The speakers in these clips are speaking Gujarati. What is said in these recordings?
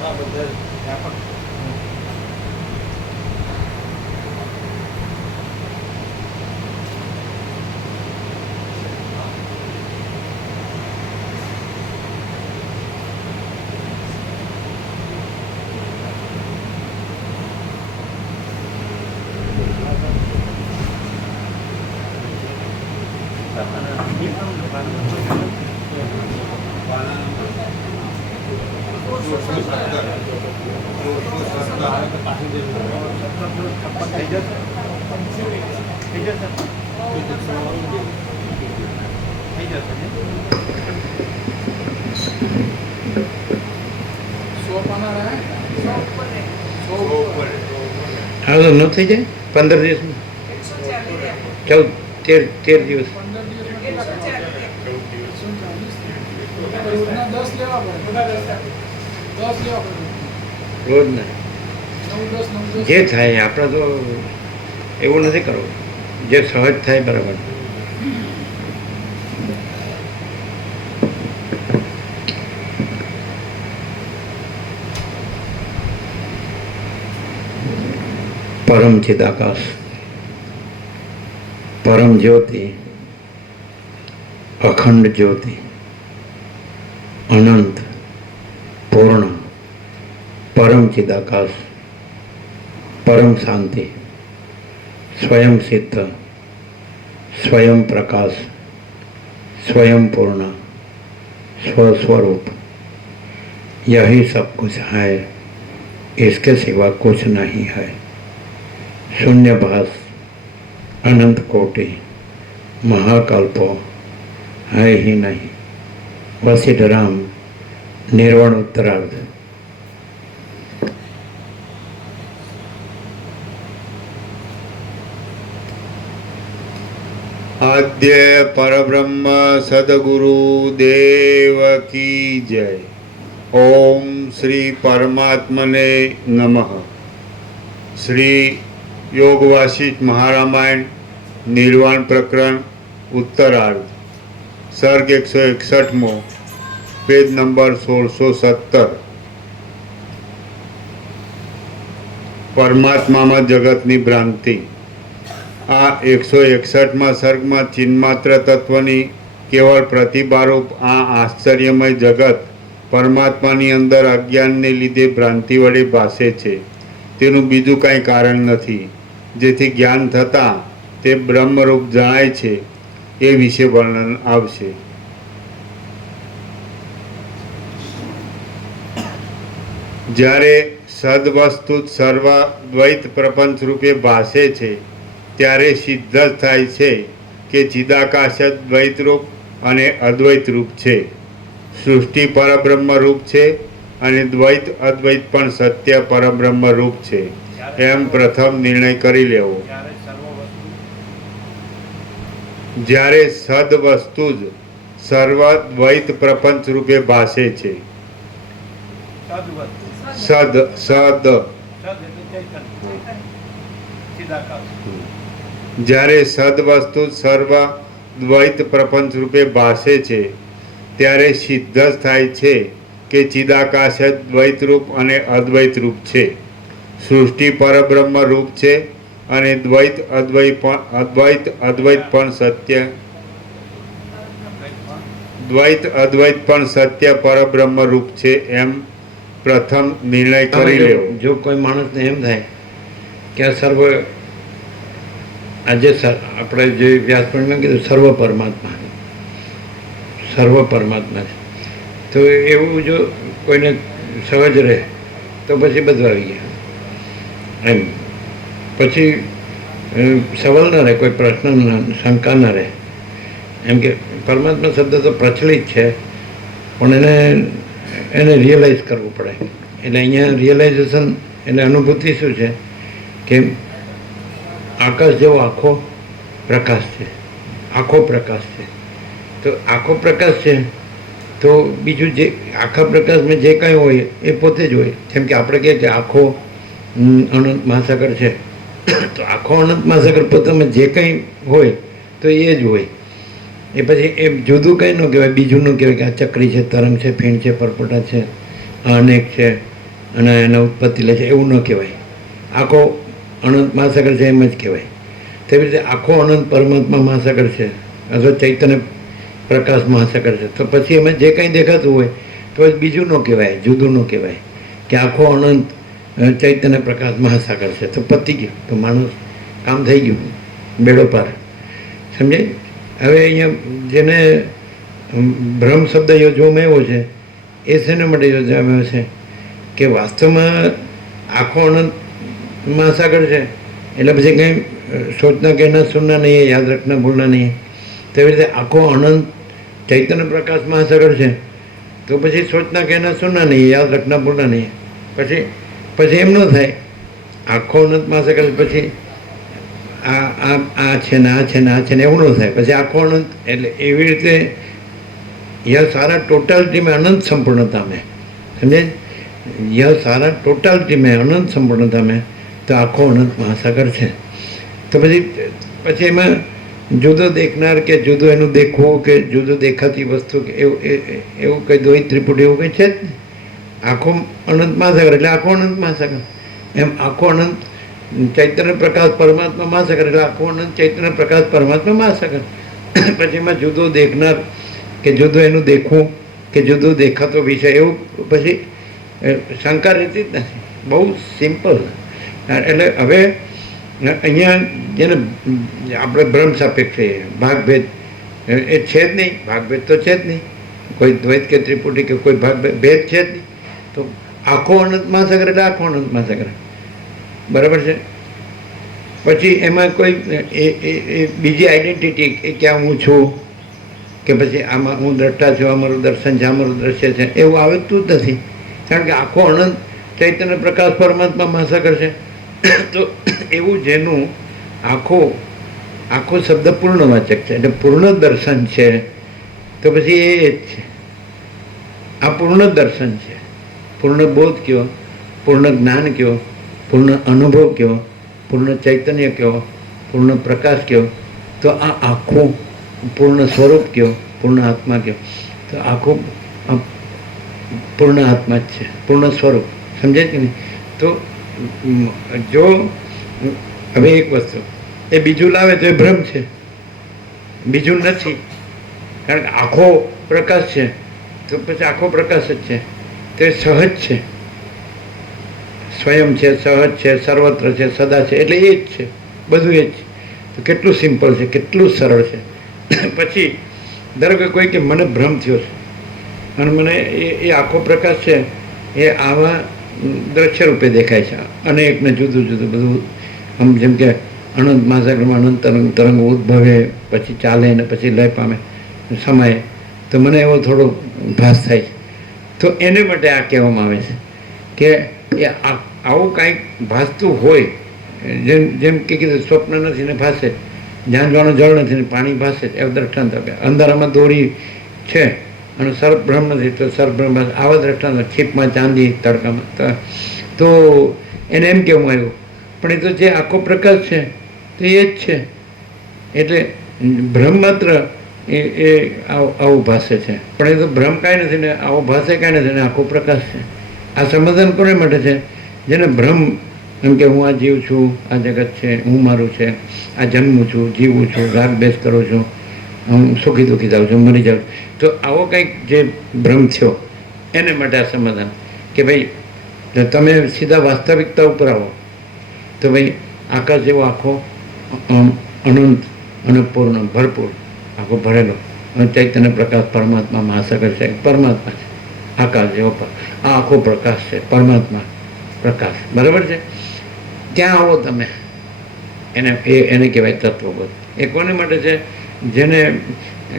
હા તો ન થઈ જાય 15 દિવસ 13 દિવસ રોજ ના જે થાય આપણે તો એવું નથી કરવું, જે સહજ થાય બરાબર. પરમ ચિદાકાશ, પરમ જ્યોતિ, અખંડ જ્યોતિ, અનંત પૂર્ણ, પરમ ચિદાકાશ, પરમ શાંતિ, स्वयं सिद्ध, स्वयं प्रकाश, स्वयं पूर्ण, स्वस्वरूप, यही सब कुछ है, इसके सिवा कुछ नहीं है. शून्यभास, अनंत कोटि, महाकल्पो है ही नहीं. वशिष्ठराम, निर्वाण उत्तरार्ध. आद्य परब्रह्म सदगुरु देव की जय. ओम श्री परमात्मने नमः. श्री योग वासिष्ठ महारामायण निर्वाण प्रकरण उत्तरार्ध, सर्ग 161 पेज नंबर 1617. परमात्मा में जगतनी भ्रांति. आ 161 सर्गમાં ચિન્માત્ર તત્વની કેવળ પ્રતિભારૂપ આ આશ્ચર્યમય જગત પરમાત્માની અંદર અજ્ઞાનને લીધે ભ્રાંતિ વડે ભાસે છે. તેનું બીજું કાંઈ કારણ નથી. જેથી જ્ઞાન થતાં તે બ્રહ્મરૂપ જણાય છે એ વિશે વર્ણન આવશે. જ્યારે સદવસ્તુ સર્વદ્વૈત પ્રપંચ રૂપે ભાસે છે ત્યારે સિદ્ધ થાય છે કે ચિદાકાશ જ દ્વૈત રૂપ અને અદ્વૈત રૂપ છે. સૃષ્ટિ પરબ્રહ્મ રૂપ છે અને દ્વૈત અદ્વૈત પણ સત્ય પરબ્રહ્મ રૂપ છે એમ પ્રથમ નિર્ણય કરી લેવો. જ્યારે સદ વસ્તુ જ સર્વ દ્વૈત પ્રપંચ રૂપે ભાસે છે. સદ સદ જ્યારે સદવસ્તુ સર્વ દ્વૈત પ્રપંચ રૂપે ભાસે છે ત્યારે સિદ્ધ થાય છે કે ચિદાકાશ જ દ્વૈત રૂપ અને અદ્વૈત રૂપ છે. સૃષ્ટિ પરબ્રહ્મ રૂપ છે અને દ્વૈત અદ્વૈત પણ સત્ય પરબ્રહ્મ રૂપ છે એમ પ્રથમ નિર્ણય કરી લેવો. જો કોઈ માણસને એમ થાય કે આ સર્વ આજે આપણે જે વ્યાસપણમાં કીધું સર્વ પરમાત્મા છે, તો એવું જો કોઈને સહજ રહે તો પછી બધું આવી ગયા એમ. પછી સવાલ ન રહે, કોઈ પ્રશ્ન શંકા ન રહે એમ કે પરમાત્મા શબ્દ તો પ્રચલિત છે પણ એને રિયલાઇઝ કરવું પડે. એટલે અહીંયા રિયલાઇઝેશન એટલે અનુભૂતિ શું છે કે આકાશ જેવો આખો પ્રકાશ છે, તો આખો પ્રકાશ છે તો બીજું જે આખા પ્રકાશમાં જે કાંઈ હોય એ પોતે જ હોય. જેમ કે આપણે કહીએ કે આખો અનંત મહાસાગર છે, તો આખો અનંત મહાસાગર પોતામાં જે કંઈ હોય તો એ જ હોય. એ પછી એ જુદું કંઈ ન કહેવાય, બીજું ન કહેવાય કે આ ચક્રી છે, તરંગ છે, ફીણ છે, પરપોટા છે, અનેક છે, અને એના ઉત્પત્તિ લે છે એવું ન કહેવાય. આખો અનંત મહાસાગર છે એમ જ કહેવાય. તેવી રીતે આખો અનંત પરમાત્મા મહાસાગર છે અથવા ચૈતન્ય પ્રકાશ મહાસાગર છે. તો પછી એમાં જે કંઈ દેખાતું હોય તો જ બીજું ન કહેવાય, જુદું ન કહેવાય કે આખો અનંત ચૈતન્ય પ્રકાશ મહાસાગર છે. તો પતી ગયું, તો માણસ કામ થઈ ગયું, બેડો પાર. સમજાય? હવે અહીંયા જેને બ્રહ્મ શબ્દ યોજવામાં આવ્યો છે એ શેના માટે યોજવામાં આવ્યો છે કે વાસ્તવમાં આખો અનંત મહાસાગર છે એટલે પછી કંઈ સોચના કહેના સુનના નહીં, યાદ રાખના ભૂલના નહીં. તેવી રીતે આખો અનંત ચૈતન્ય પ્રકાશ મહાસાગર છે તો પછી સોચના કહેના સુનના નહીં, યાદ રાખના ભૂલના નહીં. પછી એમ ન થાય આખો અનંત મહાસાગર પછી આ છે ને આ છે ને આ છે ને એવું ન થાય. પછી આખો અનંત એટલે એવી રીતે यह सारा टोटलिटी में अनंत संपूर्णता में, समझे? यह सारा टोटलिटी में अनंत संपूर्णता में तो आखो अनंत महासागर છે. તો પછી એમાં જુદો દેખનાર કે જુદો એનું દેખવું કે જુદો દેખાતી વસ્તુ કે એવું કંઈ દ્વૈત ત્રિપુટી એવું કંઈ છે જ નહીં. આખો અનંત મહાસાગર એટલે આખો અનંત મહાસાગર. એમ આખો અનંત ચૈતન્ય પ્રકાશ પરમાત્મા મહાસાગર એટલે આખો અનંત ચૈતન્ય પ્રકાશ પરમાત્મા મહાસાગર. પછી એમાં જુદો દેખનાર કે જુદું એનું દેખવું કે જુદું દેખાતો વિષય એવું પછી શંકા રહેતી જ નથી. બહુ સિમ્પલ. એટલે હવે અહીંયા જેને આપણે બ્રહ્મ સાપેક્ષ છે, ભાગભેદ એ છે જ નહીં. ભાગભેદ તો છે જ નહીં, કોઈ દ્વૈત કે ત્રિપુટી કે કોઈ ભેદ છે જ નહીં. તો આખો અનંત મહાસાગર એટલે આખો અનંત મહાસાગર, બરાબર છે. પછી એમાં કોઈ બીજી આઈડેન્ટિટી એ ક્યાં હું છું કે પછી આમાં હું દ્રષ્ટા છું, અમારું દર્શન છે, અમારું દ્રશ્ય છે, એવું આવતું જ નથી. કારણ કે આખો અનંત ચૈતન્ય પ્રકાશ પરમાત્મા મહાસાગર છે. તો એવું જેનું આખો શબ્દ પૂર્ણવાચક છે એટલે પૂર્ણ દર્શન છે તો પછી એ જ છે. આ પૂર્ણ દર્શન છે, પૂર્ણ બોધ કયો, પૂર્ણ જ્ઞાન કયો, પૂર્ણ અનુભવ કયો, પૂર્ણ ચૈતન્ય કયો, પૂર્ણ પ્રકાશ કયો. તો આ આખું પૂર્ણ સ્વરૂપ કયો, પૂર્ણ આત્મા કયો. તો આખું પૂર્ણ આત્મા જ છે, પૂર્ણ સ્વરૂપ. સમજાય કે નહીં? તો જો હવે એક વસ્તુ એ બીજું લાવે તો એ ભ્રમ છે, બીજું નથી. કારણ કે આખો પ્રકાશ છે તો પછી આખો પ્રકાશ જ છે. તે સહજ છે, સ્વયં છે, સહજ છે, સર્વત્ર છે, સદા છે, એટલે એ જ છે, બધું એ જ છે. તો કેટલું સિમ્પલ છે, કેટલું સરળ છે. પછી ધારો કે કોઈ કે મને ભ્રમ થયો છે અને મને એ આખો પ્રકાશ છે એ આવા દ્રશ્ય રૂપે દેખાય છે, અનેકને જુદું જુદું બધું. આમ જેમ કે અનંત મહાસાગરમાં અનંત તરંગ ઉદ્ભવે પછી ચાલે ને પછી લય પામે સમયે, તો મને એવો થોડો ભાસ થાય. તો એને માટે આ કહેવામાં આવે છે કે એ આવું કાંઈક ભાસતું હોય, જેમ કે કીધું સ્વપ્ન નથી ને ભાસે, જાણવાનું જળ નથી ને પાણી ભાસે, એવું દ્રષ્ટાંત આપે. અંધારામાં દોરી છે અને સર્પબ્રહ્મ નથી તો સર્પબ્રહ્મ ભાસે, આવા દ્રષ્ટાંત. છીપમાં ચાંદી તડકામાં, તો એને એમ કહેવામાં આવ્યું. પણ એ તો જે આખો પ્રકાશ છે તો એ જ છે. એટલે ભ્રમ માત્ર એ આવું ભાષે છે, પણ એ તો ભ્રમ કાંઈ નથી ને આવો ભાષે કાંઈ નથી ને આખો પ્રકાશ છે. આ સમાધાન કોને માટે છે? જેને ભ્રમ એમ કે હું આ જીવ છું, આ જગત છે, હું મારું છે, આ જન્મું છું, જીવું છું, રાગ બેસ કરું છું, હું સુખી દુઃખી જાઉં છું, મરી જાઉં. તો આવો કંઈક જે ભ્રમ થયો એને માટે આ સમાધાન કે ભાઈ તમે સીધા વાસ્તવિકતા ઉપર આવો તો ભાઈ આકાશ જેવો આખો અનંત અને પૂર્ણ ભરપૂર આખો ભરેલો ચૈતન્ય પ્રકાશ પરમાત્મા મહાસાગર છે, પરમાત્મા છે. આકાશ જેવો આ આખો પ્રકાશ છે, પરમાત્મા પ્રકાશ, બરાબર છે. ત્યાં આવો તમે, એને કહેવાય તત્વબોધ. એ કોને માટે છે? જેને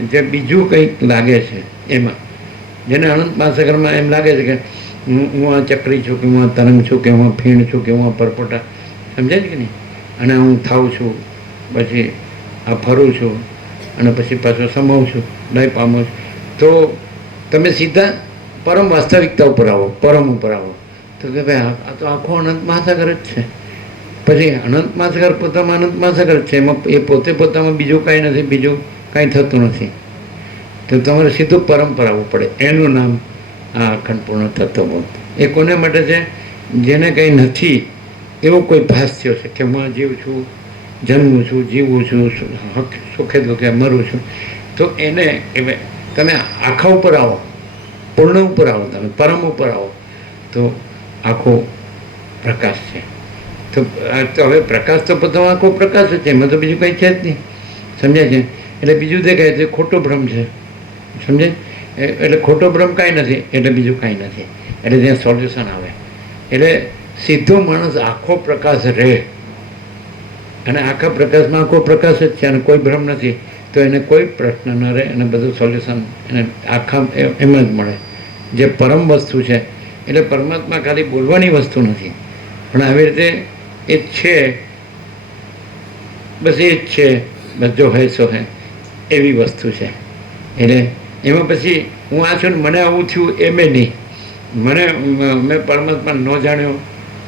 જે બીજું કંઈક લાગે છે એમાં, જેને અનંત મહાસાગરમાં એમ લાગે છે કે હું આ ચક્રી છું, કે હું આ તરંગ છું, કે હું આ ફીણ છું, કે હું આ પરપોટા, સમજાય કે નહીં? અને હું થાઉં છું, પછી આ ફરું છું અને પછી પાછો સમાવું છું, લય પામું છું. તો તમે સીધા પરમ વાસ્તવિકતા ઉપર આવો, પરમ ઉપર આવો તો કે ભાઈ આ તો આખો અનંત મહાસાગર જ છે. પછી અનંત મહાસાગર પોતામાં અનંત મહાસાગર જ છે, એમાં એ પોતે પોતામાં બીજું કાંઈ નથી, બીજું કાંઈ થતું નથી. તો તમારે સીધું પરમ પર આવવું પડે. એનું નામ આ અખંડ પૂર્ણ તત્વબોધ. એ કોને માટે છે? જેને કંઈ નથી એવો કોઈ ભાસ થયો છે કે હું જીવ છું, જન્મું છું, જીવું છું, સુખે દુઃખે મરું છું, તો એને તમે આખા ઉપર આવો, પૂર્ણ ઉપર આવો, તમે પરમ ઉપર આવો, તો આખો પ્રકાશ છે. તો હવે પ્રકાશ તો બધો આખો પ્રકાશ જ છે, એમાં તો બીજું કંઈ છે જ નહીં. સમજાય છે? એટલે બીજું દેખાય છે ખોટો ભ્રમ છે. સમજાય? એટલે ખોટો ભ્રમ કાંઈ નથી, એટલે બીજું કાંઈ નથી. એટલે ત્યાં સોલ્યુશન આવે. એટલે સીધો માણસ આખો પ્રકાશ રહે, અને આખા પ્રકાશમાં આખો પ્રકાશ જ છે, અને કોઈ ભ્રમ નથી, તો એને કોઈ પ્રશ્ન ન રહે, અને બધું સોલ્યુશન એને આખા એમ જ મળે. જે પરમ વસ્તુ છે, એટલે પરમાત્મા ખાલી બોલવાની વસ્તુ નથી, પણ આવી રીતે એ છે, બસ એ જ છે, બધો હે સો હે, એવી વસ્તુ છે. એટલે એમાં પછી હું આ છું ને મને આવું થયું એમે નહીં, મેં પરમાત્મા ન જાણ્યો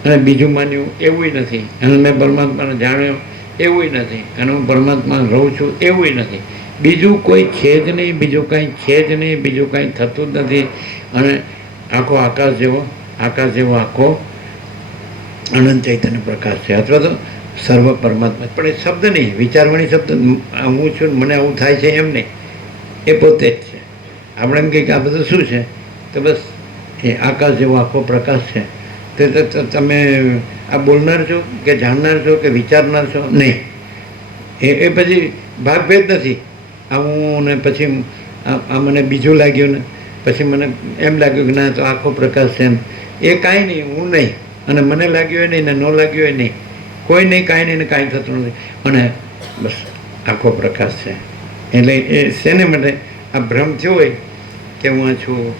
અને બીજું માન્યું એવું નથી, અને મેં પરમાત્માને જાણ્યો એવું નથી, અને હું પરમાત્મા રહું છું એવું નથી. બીજું કોઈ છે જ નહીં, બીજું કાંઈ છે જ નહીં, બીજું કાંઈ થતું જ નથી. અને આખો આકાશ જેવો આખો અનંત ચૈતન્ય પ્રકાશ છે, અથવા તો સર્વ પરમાત્મા. પણ એ શબ્દ નહીં, વિચારવાણી શબ્દ હું છું મને આવું થાય છે એમ નહીં, એ પોતે જ છે. આપણે એમ કહીએ કે આ બધું શું છે, તો બસ એ આકાશ જેવો આખો પ્રકાશ છે. તો તમે આ બોલનાર છો કે જાણનાર છો કે વિચારનાર છો? નહીં. એ પછી ભાગભેદ નથી. આ હું ને પછી આ મને બીજું લાગ્યું ને પછી મને એમ લાગ્યું કે ના તો આખો પ્રકાશ છે એમ. એ કાંઈ નહીં, હું નહીં, અને મને લાગ્યું એ નહીં ને ન લાગ્યું એ નહીં, કોઈ નહીં, કાંઈ નહીં ને કાંઈ થતું નથી, અને બસ આખો પ્રકાશ છે. એટલે એ શેને માટે આ ભ્રમ થયો હોય કે હું આ છું,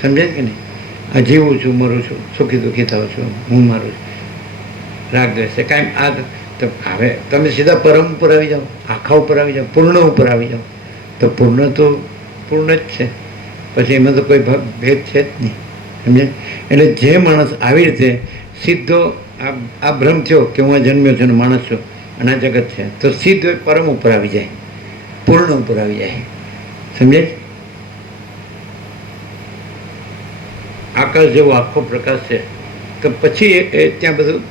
સમજાય કે નહીં? આ જીવું છું, મરું છું, સુખી દુઃખી થાઉં છું, હું મારું છું, રાગ દ્વેષ છે કાંઈ. આ તો હવે તમે સીધા પરમ ઉપર આવી જાઓ, આખા ઉપર આવી જાઓ, પૂર્ણ ઉપર આવી જાઓ, તો પૂર્ણ જ છે. પછી એમાં તો કોઈ ભેદ છે જ નહીં. સમજે? એટલે જે માણસ આવી રીતે સીધો આ ભ્રમ થયો કે હું આ જન્મ્યો છું અને માણસ છું અને આ જગત છે, તો સીધો પરમ ઉપર આવી જાય, પૂર્ણ ઉપર આવી જાય. સમજાય? આકાશ જેવો આખો પ્રકાશ છે, તો પછી એ ત્યાં બધું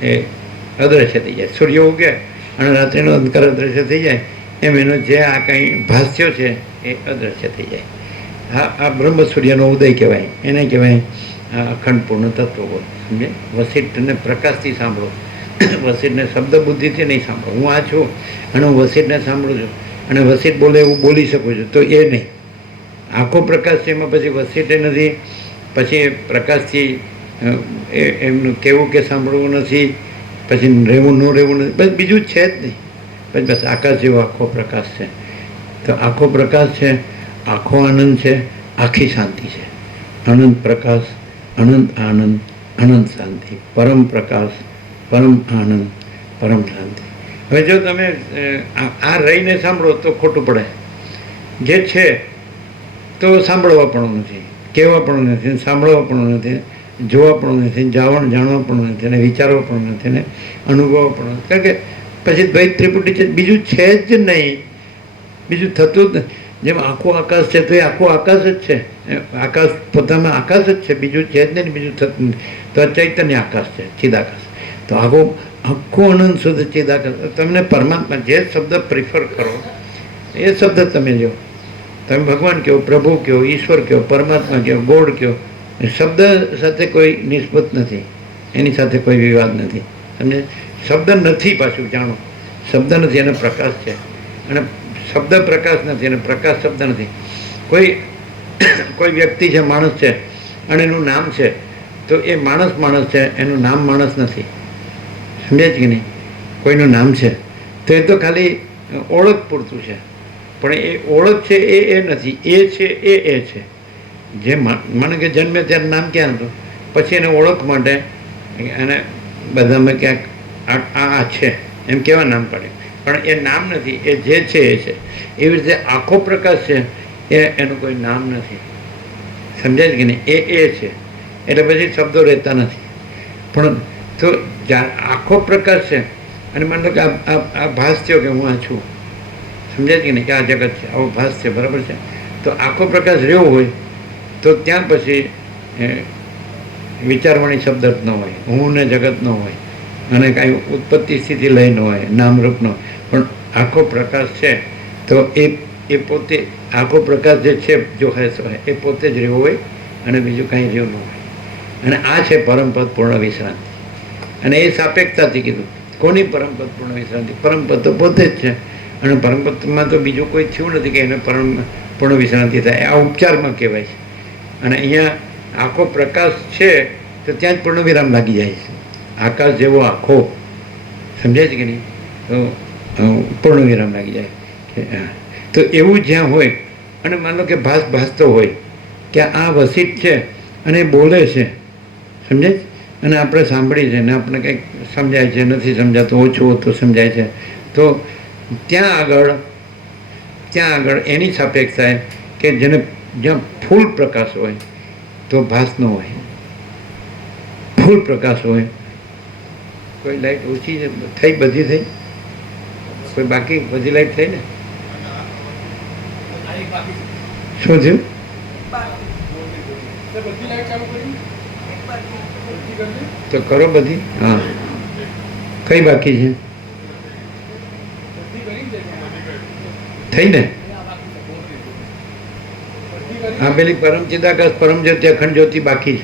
એ અદ્રશ્ય થઈ જાય. સૂર્ય ઉગે અને રાત્રિનો અંધકાર અદ્રશ્ય થઈ જાય, એમ એનો જે આ કંઈ ભાષ્યો છે એ અદ્રશ્ય થઈ જાય. આ બ્રહ્મ સૂર્યનો ઉદય કહેવાય, એને કહેવાય આ અખંડ પૂર્ણ તત્વ. સમજે? વસિષ્ઠને પ્રકાશથી સાંભળો, વસિષ્ઠને શબ્દ બુદ્ધિથી નહીં સાંભળો. હું આ છું અને હું વસિષ્ઠને સાંભળું છું, અને વસિષ્ઠ બોલે એવું બોલી શકું છું, તો એ નહીં. આખો પ્રકાશ છે, એમાં પછી વસિષ્ઠે નથી, પછી એ પ્રકાશથી એમનું કહેવું કે સાંભળવું નથી, પછી રહેવું ન રહેવું નથી, બસ બીજું છે જ નહીં. પછી બસ આકાશ જેવો આખો પ્રકાશ છે. તો આખો પ્રકાશ છે, આખો આનંદ છે, આખી શાંતિ છે. અનંત પ્રકાશ, અનંત આનંદ, અનંત શાંતિ, પરમ પ્રકાશ, પરમ આનંદ, પરમ શાંતિ. હવે જો તમે આ રહીને સાંભળો તો ખોટું પડે. જે છે તો સાંભળવા પણ નથી, કહેવા પણ નથી, સાંભળવા પણ નથી, જોવા પણ નથી, જાણવા પણ નથી, અને વિચારવા પણ નથી, અને અનુભવવા પણ નથી. કારણ કે પછી ભાઈ ત્રિપુટી છે, બીજું છે જ નહીં, બીજું થતું જ નથી. જેમ આખું આકાશ છે તો એ આખું આકાશ જ છે, આકાશ પોતામાં આકાશ જ છે, બીજું છે જ નહીં, બીજું થતું નથી. તો આ ચૈતન્ય આકાશ છે, ચિદાકાશ. તો આખું અનંત શુદ્ધ ચિદાકાશ. તમને પરમાત્મા જે શબ્દ પ્રિફર કરો એ શબ્દ તમે લો. તમે ભગવાન કહો, પ્રભુ કહો, ઈશ્વર કહો, પરમાત્મા કહો, ગોડ કહો, શબ્દ સાથે કોઈ નિસ્બત નથી, એની સાથે કોઈ વિવાદ નથી. સમજે? શબ્દ નથી, પાછું જાણો, શબ્દ નથી, એનો પ્રકાશ છે, અને શબ્દ પ્રકાશ નથી, અને પ્રકાશ શબ્દ નથી. કોઈ વ્યક્તિ છે, માણસ છે, અને એનું નામ છે, તો એ માણસ છે, એનું નામ માણસ નથી. સમજે છે કે નહીં? કોઈનું નામ છે તો એ તો ખાલી ઓળખ પૂરતું છે, પણ એ ઓળખ છે એ નથી, એ છે એ છે. જે મને કે જન્મે ત્યારે નામ ક્યાં હતું, પછી એને ઓળખ માટે એને બધામાં ક્યાંક આ છે એમ કેવા નામ પાડે, પણ એ નામ નથી, એ જે છે એ છે. એવી રીતે આખો પ્રકાશ છે, એનું કોઈ નામ નથી. સમજાય કે નહીં? એ છે, એટલે પછી શબ્દો રહેતા નથી. પણ તો આખો પ્રકાશ છે, અને માની લો કે આ ભાસ થયો કે હું આ છું, સમજાય કે નહીં? કે આ જગત છે, આવો ભાસ છે, બરાબર છે. તો આખો પ્રકાશ રહ્યો હોય તો ત્યાં પછી વિચારવાણી શબ્દ જ ન હોય, હું ને જગત ન હોય, અને કાંઈ ઉત્પત્તિ સ્થિતિ લઈ ન હોય, નામરૂપ ન હોય, પણ આખો પ્રકાશ છે તો એ પોતે આખો પ્રકાશ જે છે જો હે એ પોતે જ રહ્યો હોય અને બીજું કાંઈ રહ્યું ન હોય. અને આ છે પરમપદ પૂર્ણ વિશ્રાંતિ. અને એ સાપેક્ષતાથી કીધું. કોની પરમપદ પૂર્ણ વિશ્રાંતિ? પરમપદ તો પોતે જ છે, અને પરમપદમાં તો બીજું કોઈ થયું નથી કે એને પૂર્ણ વિશ્રાંતિ થાય. આ ઉપચારમાં કહેવાય છે. અને અહીંયા આખો પ્રકાશ છે તો ત્યાં જ પૂર્ણ વિરામ લાગી જાય છે. આકાશ જેવો આખો, સમજાય છે કે નહીં? તો પૂર્ણ વિરામ લાગી જાય કે તો એવું જ્યાં હોય, અને માનો કે ભાસતો હોય કે આ વસિત છે અને બોલે છે, સમજાય છે, અને આપણે સાંભળી છે ને આપણે કંઈક સમજાય છે, નથી સમજાતું, ઓછું તો સમજાય છે, તો ત્યાં આગળ એની સાપેક્ષ થાય કે જ્યાં ફૂલ પ્રકાશ હોય તો ભાસ ન હોય. ફૂલ પ્રકાશ હોય. કોઈ લાઈટ ઓછી થઈ, બધી થઈ, કોઈ બાકી, બધી લાઈટ થઈ ને? શું થયું? તો કરો બધી. હા, કઈ બાકી છે? થઈ ને? હા, પેલી પરમ ચિદાકાશ પરમ જ્યોતિ અખંડ જ્યોતિ બાકી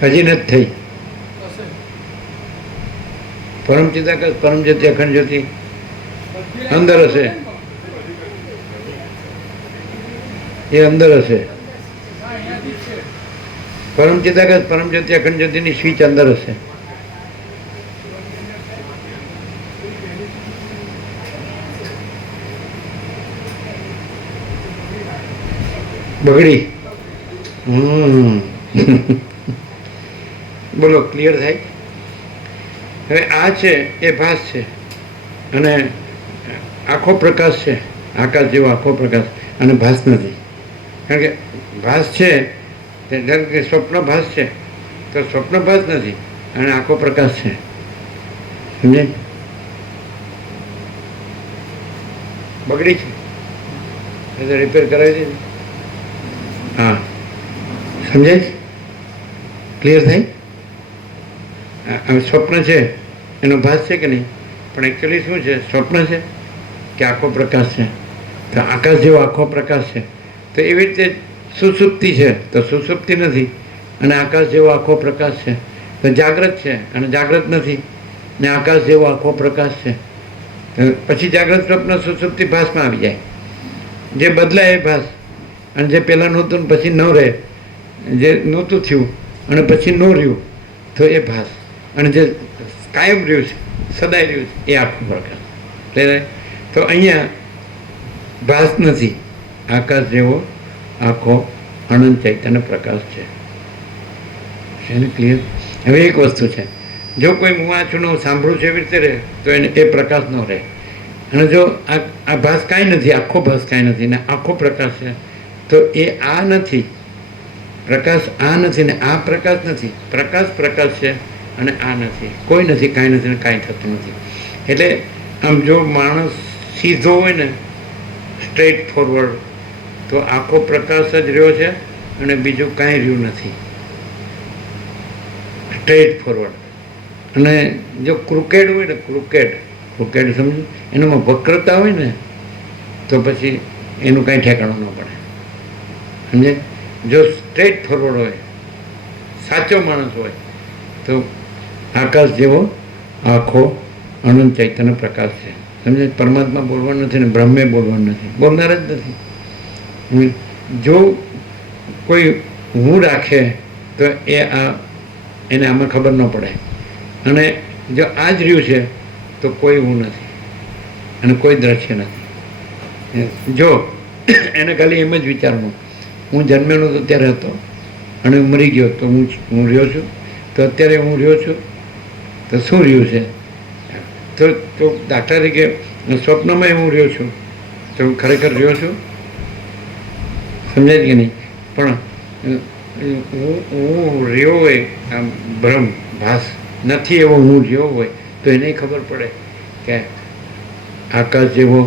છે, હજી નથી થઈ. પરમ ચિદાકાશ પરમ જ્યોતિ અખંડ જ્યોતિ અંદર હશે, એ અંદર હશે. પરમ ચિદાકાશ પરમ જ્યોતિ અખંડ જ્યોતિની સ્વિચ અંદર હશે. બગડી. બોલો, ક્લિયર થાય? હવે આ છે એ ભાસ છે, અને આખો પ્રકાશ છે, આકાશ જેવો આખો પ્રકાશ, અને ભાસ નથી. કારણ કે ભાસ છે કે સ્વપ્ન ભાસ છે, તો સ્વપ્ન ભાસ નથી અને આખો પ્રકાશ છે. સમજે? બગડી છે એટલે રિપેર કરાવી દીધી. હા, સમજાય છે? ક્લિયર થાય? સ્વપ્ન છે એનો ભાસ છે કે નહીં? પણ એકચ્યુઅલી શું છે? સ્વપ્ન છે કે આખો પ્રકાશ છે? તો આકાશ જેવો આખો પ્રકાશ છે. તો એવી રીતે સુસુપ્તિ છે તો સુસુપ્તિ નથી, અને આકાશ જેવો આખો પ્રકાશ છે. તો જાગ્રત છે અને જાગ્રત નથી, ને આકાશ જેવો આખો પ્રકાશ છે. પછી જાગ્રત સ્વપ્ન સુસુપ્તિ ભાસમાં આવી જાય. જે બદલાય એ ભાસ, અને જે પહેલાં નહોતું ને પછી ન રહે, જે નહોતું થયું અને પછી ન રહ્યું તો એ ભાસ, અને જે કાયમ રહ્યું છે, સદાય રહ્યું છે, એ આખો પ્રકાશ. તો અહીંયા ભાસ નથી, આકાશ જેવો આખો અનંત ચૈતન્ય પ્રકાશ છે. એને ક્લિયર? હવે એક વસ્તુ છે, જો કોઈ મુવાચુનું સાંભળું છે એવી રીતે રહે તો એને એ પ્રકાશ ન રહે. અને જો આ ભાસ કાંઈ નથી, આખો ભાસ કાંઈ નથી ને આખો પ્રકાશ છે, તો એ આ નથી, પ્રકાશ આ નથી ને આ પ્રકાશ નથી. પ્રકાશ પ્રકાશ છે અને આ નથી, કોઈ નથી, કાંઈ નથી ને કાંઈ થતું નથી. એટલે આમ જો માણસ સીધો હોય ને, સ્ટ્રેટ ફોરવર્ડ, તો આખો પ્રકાશ જ રહ્યો છે અને બીજું કાંઈ રહ્યું નથી. Straight forward. અને જો ક્રુકેડ હોય ને, ક્રુકેડ સમજો, એનામાં વક્રતા હોય ને, તો પછી એનું કાંઈ ઠેકાણું ન પડે. સમજે? જો સ્ટ્રેટ ફોરવર્ડ હોય, સાચો માણસ હોય, તો આકાશ જેવો આખો અનંત ચૈતન્ય પ્રકાશ છે. સમજે? પરમાત્મા બોલવાનું નથી ને બ્રહ્મે બોલવાનું નથી, બોલનાર જ નથી. જો કોઈ હું રાખે તો એને આમાં ખબર ન પડે, અને જો આ જ રહ્યું છે તો કોઈ હું નથી અને કોઈ દ્રશ્ય નથી. જો એને ખાલી એમ જ વિચારવું, હું જન્મેલો તો ત્યારે હતો અને મરી ગયો તો હું રહ્યો છું, તો અત્યારે હું રહ્યો છું, તો શું રહ્યું છે? તો દાખલા તરીકે સ્વપ્નમાં હું રહ્યો છું, તો હું ખરેખર રહ્યો છું? સમજાય કે નહીં? પણ હું રહ્યો હોય, આમ ભ્રમ ભાસ નથી એવો હું રહ્યો હોય તો એને ખબર પડે કે આકાશ જેવો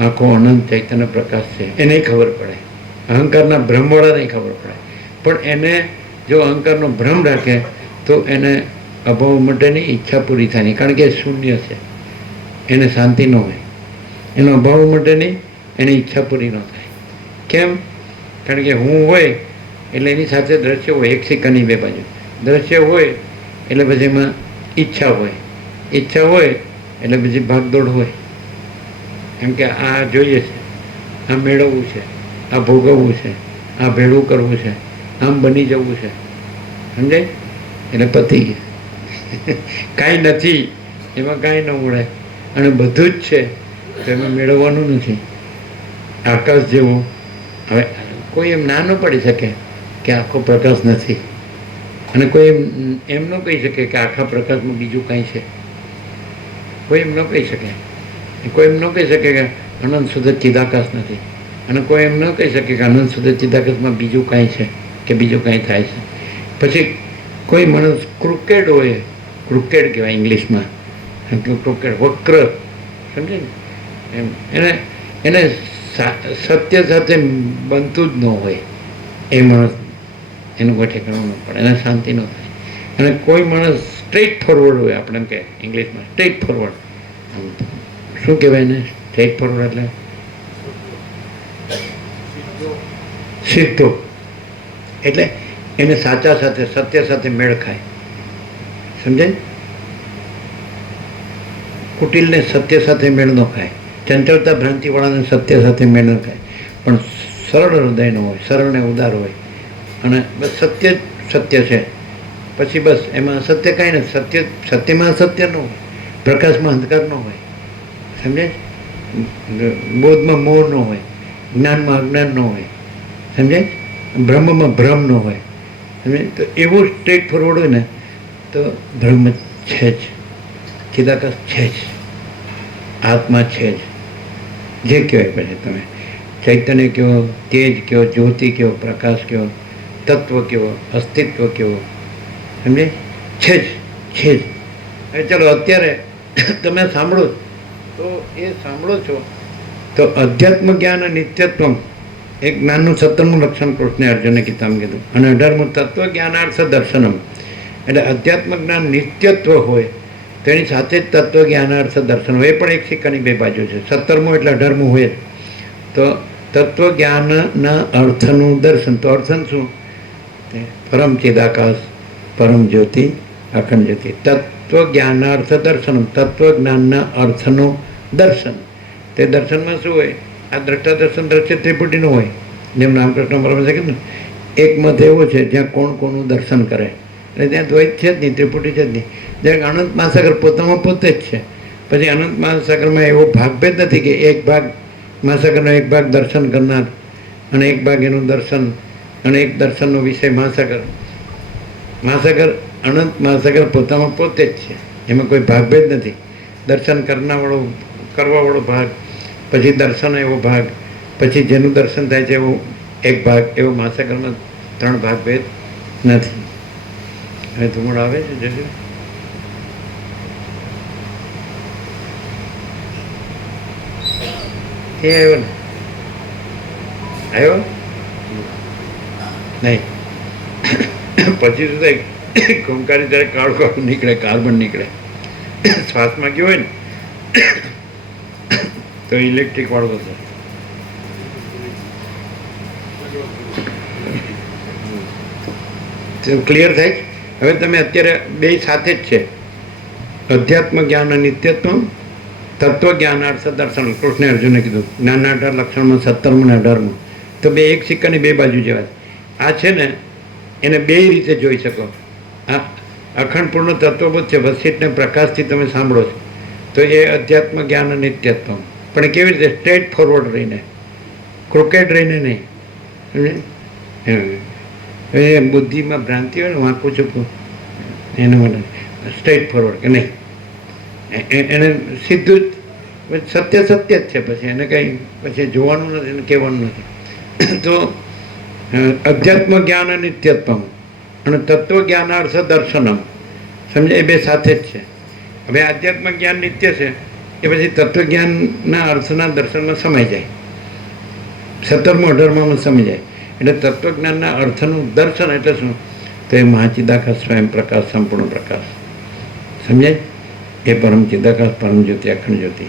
આખો અનંત ચૈતન્ય પ્રકાશ છે, એને ખબર પડે. અહંકારના ભ્રમવાળાને ખબર પડે. પણ એને જો અહંકારનો ભ્રમ રાખે તો એને અભાવ માટેની ઈચ્છા પૂરી થાય નહીં, કારણ કે એ શૂન્ય છે, એને શાંતિ ન હોય. એનો અભાવ માટેની એની ઈચ્છા પૂરી ન થાય. કેમ? કારણ કે હું હોય એટલે એની સાથે દ્રશ્ય હોય, એક સિક્કાની બે બાજુ. દ્રશ્ય હોય એટલે પછી એમાં ઈચ્છા હોય, ઈચ્છા હોય એટલે પછી ભાગદોડ હોય. કેમ કે આ જોઈએ છે, આ મેળવવું છે, આ ભોગવવું છે, આ ભેળું કરવું છે, આમ બની જવું છે, સમજાય? એટલે પતી ગયા. કાંઈ નથી એમાં કાંઈ ન મળે, અને બધું જ છે તો એમાં મેળવવાનું નથી. આકાશ જેવું, હવે કોઈ એમ ના ન પડી શકે કે આખો પ્રકાશ નથી, અને કોઈ એમ ન કહી શકે કે આખા પ્રકાશમાં બીજું કાંઈ છે. કોઈ એમ ન કહી શકે. કોઈ એમ ન કહી શકે કે અનંત સુધી ચિદાકાશ નથી, અને કોઈ એમ ન કહી શકે કે અનંત સુધી ચિદાકાશમાં બીજું કાંઈ છે કે બીજું કાંઈ થાય છે. પછી કોઈ માણસ ક્રુકેડ હોય, ક્રુકેડ કહેવાય ઇંગ્લિશમાં, ક્રુકેડ વક્ર, સમજે ને? એમ એને સત્ય સાથે બનતું જ ન હોય એ માણસ, એનું કોઈ ઠેકાણું ન પડે, એને શાંતિ ન થાય. અને કોઈ માણસ સ્ટ્રેટ ફોરવર્ડ હોય, આપણે એમ કે ઇંગ્લિશમાં સ્ટ્રેટ ફોરવર્ડ. શું કહેવાય એને? સ્ટ્રેટ ફોરવર્ડ એટલે સીધો, એટલે એને સાચા સાથે, સત્ય સાથે મેળ ખાય, સમજાય? કુટિલને સત્ય સાથે મેળ ન ખાય, ચંચળતા ભ્રાંતિવાળાને સત્ય સાથે મેળ ન ખાય. પણ સરળ હૃદયનો હોય, સરળ ને ઉદાર હોય, અને બસ સત્ય જ સત્ય છે, પછી બસ એમાં અસત્ય કાંઈ નથી. સત્યમાં અસત્ય ન હોય, પ્રકાશમાં અંધકાર ન હોય, સમજે? બોધમાં મોહ ન હોય, જ્ઞાનમાં અજ્ઞાન ન હોય, સમજાય? બ્રહ્મમાં ભ્રમ ન હોય, સમજે? તો એવું સ્ટ્રેટ ફોરવર્ડ હોય ને તો બ્રહ્મ છે જ, ચિદાકાશ છે જ, આત્મા છે જ, જે કહેવાય. પછી તમે ચૈતન્ય કહો, તેજ કહો, જ્યોતિ કહો, પ્રકાશ કહો, તત્વ કહો, અસ્તિત્વ કહો, સમજે? છે જ, છે જ. હવે ચાલો અત્યારે તમે સાંભળો તો એ સાંભળો છો તો અધ્યાત્મ જ્ઞાન અને નિત્યત્વ, એક જ્ઞાનનું 17મું લક્ષણ કૃષ્ણે અર્જુનને ગીતામાં કીધું, અને 18મું તત્વ જ્ઞાનાર્થ દર્શનમ. એટલે અધ્યાત્મ જ્ઞાન નિત્યત્વ હોય તેની સાથે જ તત્વ જ્ઞાનાર્થ દર્શન હોય, એ પણ એક સિક્કાની બે બાજુ છે. 17મું એટલે 18મું હોય તો તત્વ જ્ઞાનના અર્થનું દર્શન. તો અર્થન શું? પરમ ચિદાકાશ, પરમ જ્યોતિ, અખંડ જ્યોતિ. તત્વ જ્ઞાનાર્થ દર્શનમ, તત્વ જ્ઞાનના અર્થનું દર્શન. તે દર્શનમાં શું હોય? આ દ્રષ્ટા દર્શન દ્રશ્ય ત્રિપુટીનું હોય, જેમ રામકૃષ્ણ પરમહંસે કીધું. એક મત એવો છે જ્યાં કોણ કોનું દર્શન કરે, એટલે ત્યાં દ્વૈત છે જ નહીં, ત્રિપુટી છે જ નહીં. જ્યાં અનંત મહાસાગર પોતામાં પોતે જ છે, પછી અનંત મહાસાગરમાં એવો ભાગભેદ નથી કે એક ભાગ મહાસાગરનો એક ભાગ દર્શન કરનાર અને એક ભાગ એનું દર્શન, અને એક દર્શનનો વિષય મહાસાગર. મહાસાગર, અનંત મહાસાગર પોતામાં પોતે જ છે, એમાં કોઈ ભાગભેદ નથી. દર્શન કરનારવાળો, કરવાવાળો ભાગ, પછી દર્શન એવો ભાગ, પછી જેનું દર્શન થાય છે એવો એક ભાગ, એવો મહાસાગરમાં 3 ભાગભેદ નથી. હવે ધુમડ આવે છે જોજો. એ આવ્યો ને? આવ્યો નહીં? પછી શું થાય? ખોંકારી ત્યારે કાળું કાળું નીકળે, કાર્બન નીકળે. શ્વાસમાં ગયો હોય ને તો ઇલેક્ટ્રિક વાળો થશે. ક્લિયર થાય? હવે તમે અત્યારે બે સાથે જ છે, અધ્યાત્મ જ્ઞાન અને નિત્યત્વ, તત્વ જ્ઞાનાર્થ દર્શન. કૃષ્ણે અર્જુને કીધું જ્ઞાનના 18 લક્ષણમાં 17મું ને 18મું. તો બે એક સિક્કાની બે બાજુ જેવા આ છે ને, એને બે રીતે જોઈ શકો. આ અખંડ પૂર્ણ તત્વબોધ છે, વસિષ્ઠને પ્રકાશથી તમે સાંભળો છો તો એ અધ્યાત્મ જ્ઞાન અને નિત્યત્વ. પણ કેવી રીતે? સ્ટ્રેટ ફોરવર્ડ રહીને, ક્રોકેડ રહીને નહીં. એ બુદ્ધિમાં ભ્રાંતિ હોય ને, વાંકું ચૂકું, એના માટે સ્ટ્રેટ ફોરવર્ડ કે નહીં, એને સીધું જ સત્ય સત્ય જ છે, પછી એને કંઈ પછી જોવાનું નથી, એને કહેવાનું નથી. તો અધ્યાત્મ જ્ઞાન નિત્યત્વમ અને તત્વ જ્ઞાનાર્થ દર્શનમ, સમજે? એ બે સાથે જ છે. હવે આધ્યાત્મ જ્ઞાન નિત્ય છે, એ પછી તત્વજ્ઞાનના અર્થના દર્શનમાં સમાઈ જાય. 17મું 18માં સમજાય. એટલે તત્વજ્ઞાનના અર્થનું દર્શન એટલે શું? તો એ મહાચિદાકાશ સ્વયં પ્રકાશ સંપૂર્ણ પ્રકાશ સમજાય. એ પરમ ચિદાકાશ પરમ જ્યોતિ અખંડ જ્યોતિ,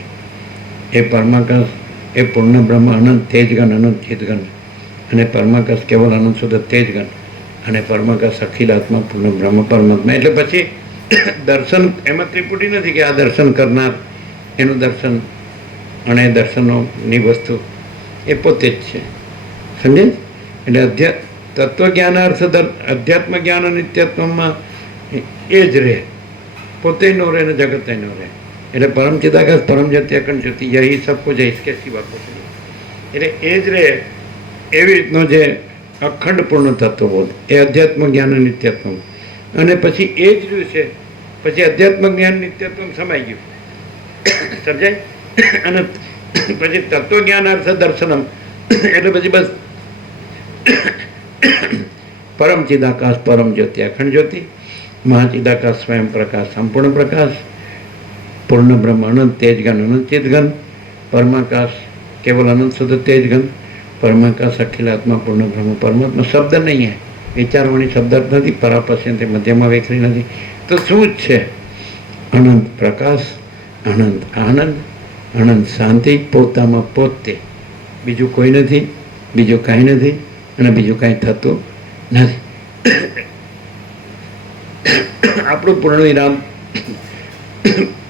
એ પરમાકાશ, એ પૂર્ણ બ્રહ્મ અનંત તેજગન અનંત ચિદગન, અને પરમાકાશ કેવલ અનંત શુદ્ધ તેજગન, અને પરમાકાશ અખિલ આત્મા પૂર્ણ બ્રહ્મ પરમાત્મા. એટલે પછી દર્શન એમાં ત્રિપુટી નથી કે આ દર્શન કરનાર એનું દર્શન, અને દર્શનોની વસ્તુ એ પોતે જ છે. સમજે? એટલે તત્વજ્ઞાનાર્થ અધ્યાત્મ જ્ઞાન નિત્યત્વમાં એ જ રહે, પોતે નો રહે ને જગતે નો રહે. એટલે પરમ ચિદાકાશ પરમ જ્યોતિ અખંડ જ્યોતિ યહી સબ કુછ है इसके सिवा कुछ नहीं. એટલે એ જ રહે એવી રીતનો જે અખંડ પૂર્ણ તત્વબોધ એ અધ્યાત્મ જ્ઞાન નિત્યત્વ, અને પછી એ જ રહ્યું છે. પછી અધ્યાત્મ જ્ઞાન નિત્યત્વ સમાઈ ગયું, સમજાય? અને પછી તત્વજ્ઞાનાર્થ દર્શનમ એટલે પછી બસ પરમ ચિદાકાશ પરમ જ્યોતિ અખંડ જ્યોતિ, મહાચિદાકાશ સ્વયં પ્રકાશ સંપૂર્ણ પ્રકાશ, પૂર્ણ બ્રહ્મ અનંત તેજગન અનંત ચિદગન, પરમાકાશ કેવલ અનંત શુદ્ધ તેજગન, પરમાકાશ અખિલાત્મા પૂર્ણ બ્રહ્મ પરમાત્મા. શબ્દ નહીં હે, વિચારવાણી શબ્દાર્થ નથી, પરાપશ્યંતિ મધ્યમાં વેખરી નથી. તો શું જ છે? અનંત પ્રકાશ, અનંત આનંદ, અનંત શાંતિ, પોતામાં પોતે, બીજું કોઈ નથી, બીજું કાંઈ નથી, અને બીજું કાંઈ થતું નથી. આપણું પૂર્ણ વિરામ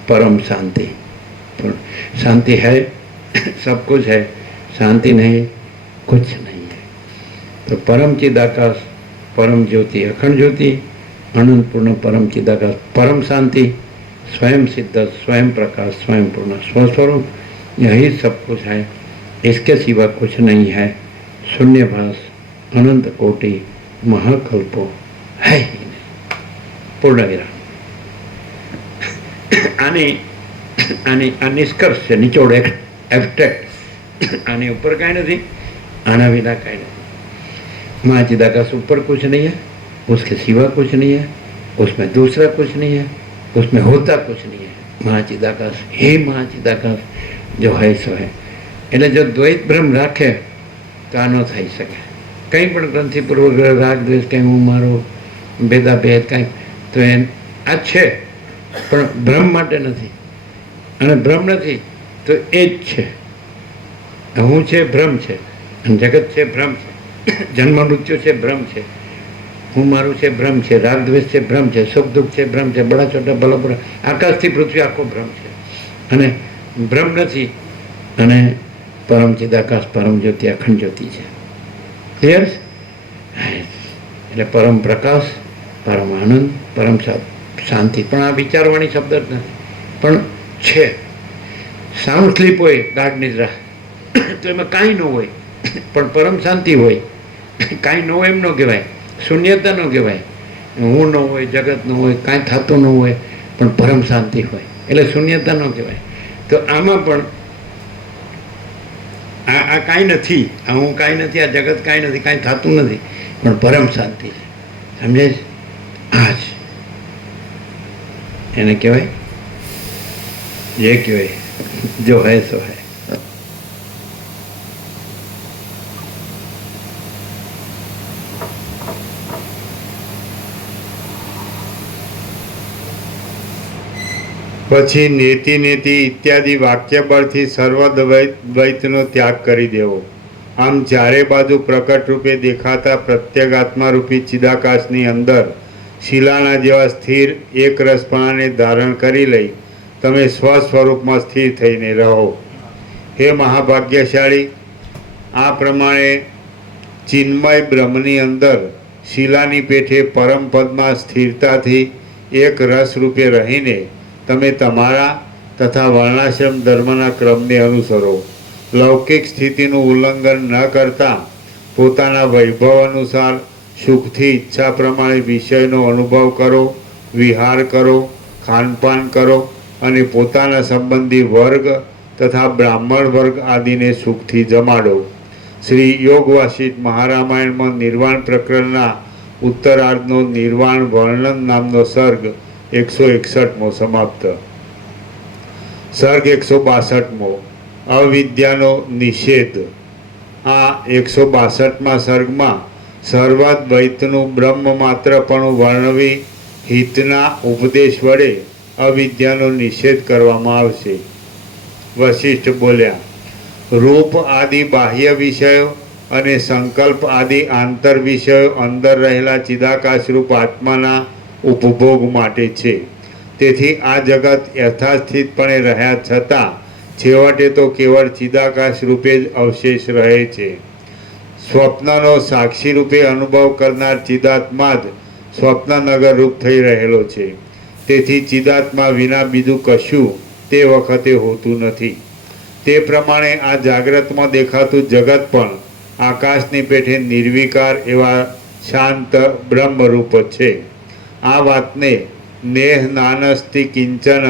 परम शांति. शांति है, सब कुछ है, शांति नहीं कुछ नहीं है. तो परम चिदाकाश परम ज्योति अखंड ज्योति अनंत पूर्ण परम चिदाकाश परम शांति स्वयं सिद्ध स्वयं प्रकाश स्वयं पूर्ण स्वस्वरूप, यही सब कुछ है, इसके सिवा कुछ नहीं है. शून्यभास अनंत कोटि महाकल्पो है ही नहीं. पूर्ण विराम. આ નિષ્કર્ષ છે, નિચોડ એબ્સ્ટ્રેક્ટ. આની ઉપર કાંઈ નથી, આના વિના કાંઈ નથી. महाचिदाकाश ऊपर कुछ नहीं है, उसके सिवा कुछ नहीं है, उसमें दूसरा कुछ नहीं है, उसमें होता कुछ नहीं है. महाचिदाकाश हे महाचिदाकाश जो है सो है. એટલે જો દ્વૈત ભ્રમ રાખે તો આ ન થઈ શકે. કંઈ પણ ગ્રંથિપૂર્વક રાગ દ્વેષ કંઈ હું મારો ભેદાભેદ કાંઈ, તો એ આ છે પણ ભ્રમ માટે નથી, અને ભ્રમ નથી તો એ જ છે. હું છે ભ્રમ છે, અને જગત છે ભ્રમ છે, જન્મ મૃત્યુ છે ભ્રમ છે, હું મારું છે ભ્રમ છે, રાગ દ્વેષ છે ભ્રમ છે, સુખ દુઃખ છે ભ્રમ છે, બડા છોટા ભલા બડા, આકાશથી પૃથ્વી આખો ભ્રમ છે, અને ભ્રમ નથી. અને પરમ ચિદાકાશ પરમ જ્યોતિ અખંડ જ્યોતિ છે. ક્લિયર? એટલે પરમ પ્રકાશ, પરમ આનંદ, પરમ શાંતિ. પણ આ વિચારવાણી શબ્દ જ નથી, પણ છે. સાઉન્ડ સ્લીપ હોય, ગાઢ નિદ્રા, તો એમાં કાંઈ ન હોય, પણ પરમ શાંતિ હોય. કાંઈ ન હોય એમ ન કહેવાય, શૂન્યતા ન કહેવાય, હું ન હોય, જગત ન હોય, કાંઈ થતું ન હોય, પણ પરમ શાંતિ હોય, એટલે શૂન્યતા ન કહેવાય. તો આમાં પણ આ કાંઈ નથી, આ હું કાંઈ નથી, આ જગત કાંઈ નથી, કાંઈ થતું નથી, પણ પરમ શાંતિ છે. સમજે? આ જ એને કહેવાય, જે કહેવાય જો હૈ સો હૈ. પછી નેતિ નેતિ ઇત્યાદિ વાક્ય બળથી સર્વ દ્વૈતનો ત્યાગ કરી દેવો. આમ ચારે બાજુ પ્રકટ રૂપે દેખાતા પ્રત્યેગાત્મારૂપી ચિદાકાશની અંદર શિલાના જેવા સ્થિર એક રસપણાને ધારણ કરી લઈ તમે સ્વ સ્વરૂપમાં સ્થિર થઈને રહો. હે મહાભાગ્યશાળી, આ પ્રમાણે ચિન્મય બ્રહ્મની અંદર શિલાની પેઠે પરમ પદમાં સ્થિરતાથી એક રસ રૂપે રહીને તમે તમારા તથા વર્ણાશ્રમ ધર્મના ક્રમને અનુસરો. લૌકિક સ્થિતિનું ઉલ્લંઘન ન કરતા પોતાના વૈભવ અનુસાર સુખથી ઈચ્છા પ્રમાણે વિષયનો અનુભવ કરો, વિહાર કરો, ખાનપાન કરો, અને પોતાના સંબંધી વર્ગ તથા બ્રાહ્મણ વર્ગ આદિને સુખથી જમાડો. શ્રી યોગ વાસિષ્ઠ મહારામાયણમાં નિર્વાણ પ્રકરણના ઉત્તરાર્ધનો નિર્વાણ વર્ણન નામનો સર્ગ 161મો સમાપ્ત. સર્ગ 162મો અવિદ્યાનો નિષેધ. આ 162માં સર્ગમાં સર્વાદ્વૈતનું બ્રહ્મ માત્રપણું વર્ણવી હિતના ઉપદેશ વડે અવિદ્યાનો નિષેધ કરવામાં આવશે. વશિષ્ઠ બોલ્યા, રૂપ આદિ બાહ્ય વિષયો અને સંકલ્પ આદિ આંતર વિષયો અંદર રહેલા ચિદાકાશરૂપ આત્માના ઉપભોગ માટે છે. તેથી આ જગત યથાસ્થિતપણે રહ્યા છતાં છેવટે તો કેવળ ચિદાકાશ રૂપે જ અવશેષ રહે છે. સ્વપ્નનો સાક્ષી રૂપે અનુભવ કરનાર ચિદાત્મા જ સ્વપ્નનગર રૂપ થઈ રહેલો છે. તેથી ચિદાત્મા વિના બીજું કશું તે વખતે હોતું નથી. તે પ્રમાણે આ જાગ્રતમાં દેખાતું જગત પણ આકાશની પેઠે નિર્વિકાર એવા શાંત બ્રહ્મરૂપ છે. આ વાતને નેહ નાનસ્તિ કિંચન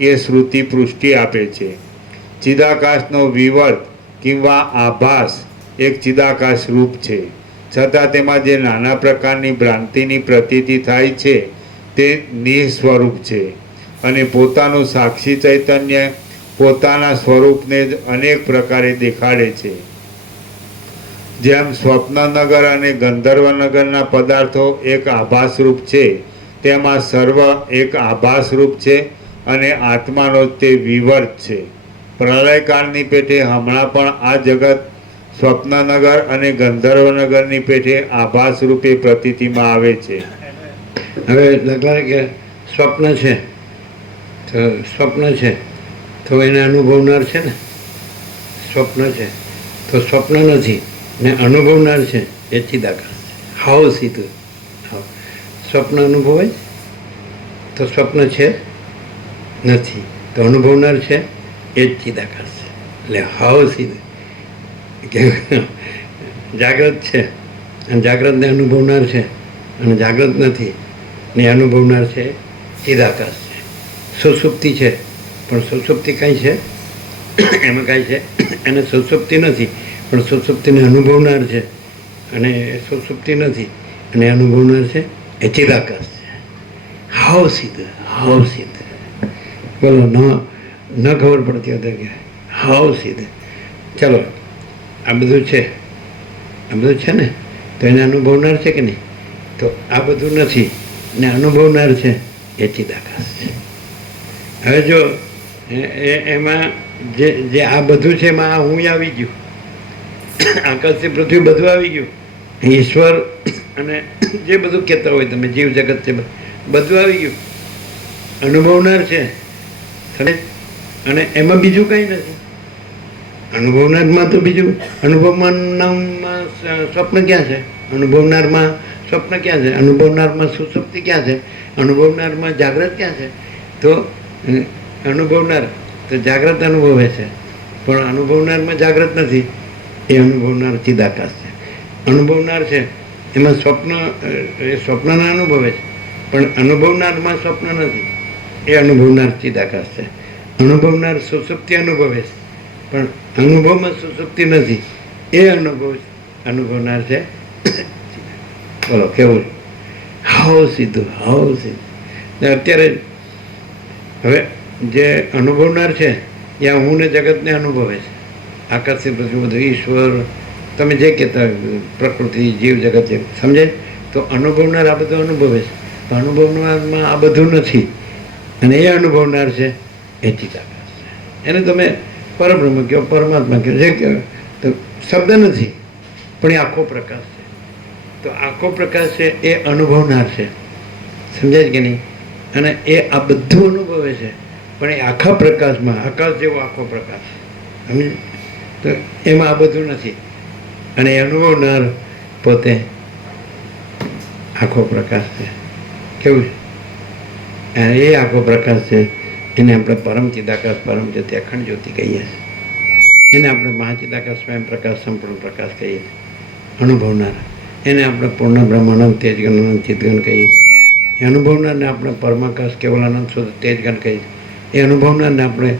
એ શ્રુતિ પુષ્ટિ આપે છે. ચિદાકાશનો વિવર્ત કિંવા આભાસ એક ચિદાકાશ રૂપ છે, છતાં તેમાં જે નાના પ્રકારની ભ્રાંતિની પ્રતીતિ થાય છે તે નિઃસ્વરૂપ છે અને પોતાનું સાક્ષી ચૈતન્ય પોતાના સ્વરૂપને જ અનેક પ્રકારે દેખાડે છે. જેમ સ્વપ્નનગર અને ગંધર્વનગરના પદાર્થો એક આભાસરૂપ છે, તેમ આ સર્વ એક આભાસરૂપ છે અને આત્માનો તે વિવર્ત છે. પ્રલયકાળની પેઠે હમણાં પણ આ જગત સ્વપ્નનગર અને ગંધર્વનગરની પેઠે આભાસ રૂપે પ્રતીતિમાં આવે છે. હવે દાખલા કે સ્વપ્ન છે તો એને અનુભવનાર છે ને, સ્વપ્ન છે તો સ્વપ્ન નથી ને અનુભવનાર છે એ ચિદાકાશ છે. હાવ સીધું હાવ. સ્વપ્ન અનુભવાય તો સ્વપ્ન છે નથી, તો અનુભવનાર છે એ જ ચિદાકાશ છે. એટલે હાવ સીધું કે જાગ્રત છે અને જાગ્રતને અનુભવનાર છે અને જાગ્રત નથી ને અનુભવનાર છે ચિદાકાશ છે. સુષુપ્તિ છે પણ સુષુપ્તિ કાંઈ છે એમાં કાંઈ છે એને સુષુપ્તિ નથી પણ સુષુપ્તિને અનુભવનાર છે અને સુષુપ્તિ નથી અને અનુભવનાર છે એ ચિદાકાશ છે. હાવ સીધું બોલો ન ખબર પડતી હતી કે હાવ સીધું. ચાલો આ બધું છે ને તો એને અનુભવનાર છે કે નહીં, તો આ બધું નથી ને અનુભવનાર છે એ ચિદાકાશ છે. હવે જો એમાં જે આ બધું છે એમાં આ હું આવી ગયું, આકાશથી પૃથ્વી બધું આવી ગયું, ઈશ્વર અને જે બધું કહેતા હોય તમે જીવ જગત છે બધું આવી ગયું, અનુભવનાર છે અને એમાં બીજું કંઈ નથી. અનુભવનારમાં તો બીજું અનુભવનારમાં સ્વપ્ન ક્યાં છે, અનુભવનારમાં સ્વપ્ન ક્યાં છે, અનુભવનારમાં સુષુપ્તિ ક્યાં છે, અનુભવનારમાં જાગ્રત ક્યાં છે. તો અનુભવનાર તો જાગ્રત અનુભવે છે પણ અનુભવનારમાં જાગ્રત નથી, એ અનુભવનાર ચિદાકાશ છે. અનુભવનાર છે એમાં સ્વપ્નને અનુભવે છે પણ અનુભવનારમાં સ્વપ્ન નથી, એ અનુભવનાર ચિદાકાશ છે. અનુભવનાર સુષુપ્તિ અનુભવે છે પણ અનુભવમાં સુષુપ્તિ નથી, એ અનુભવનાર છે. બોલો કેવું હાવ સીધું. અત્યારે હવે જે અનુભવનાર છે ત્યાં હું ને જગતને અનુભવે છે, આકાશથી પૃથ્વી બધું ઈશ્વર તમે જે કહેતા પ્રકૃતિ જીવ જગત છે સમજાય. તો અનુભવનાર આ બધું અનુભવે છે પણ અનુભવનારમાં આ બધું નથી અને એ અનુભવનાર છે એ ચિદાકાશ છે. એને તમે પરબ્રહ્મ કહો પરમાત્મા કહો જે કહેવાય તો શબ્દ નથી પણ એ આખો પ્રકાશ છે. તો આખો પ્રકાશ છે એ અનુભવનાર છે, સમજાય કે નહીં. અને એ આ બધું અનુભવે છે પણ એ આખા પ્રકાશમાં આકાશ જેવો આખો પ્રકાશ સમજ. તો એમાં આ બધું નથી અને એ અનુભવનાર પોતે આખો પ્રકાશ છે. કેવું છે એ આખો પ્રકાશ છે એને આપણે પરમ ચિદાકાશ પરમ જ્યોતિ અખંડ જ્યોતિ કહીએ છીએ. એને આપણે મહાચિદાકાશ સ્વયં પ્રકાશ સંપૂર્ણ પ્રકાશ કહીએ છીએ. અનુભવનાર એને આપણે પૂર્ણ બ્રહ્માનંદ તેજગણ અનંત ચિદગણ કહીએ છીએ. એ અનુભવનારને આપણે પરમાકાશ કેવલાનંદ શુદ્ધ તેજગણ કહીએ છીએ. એ અનુભવનારને આપણે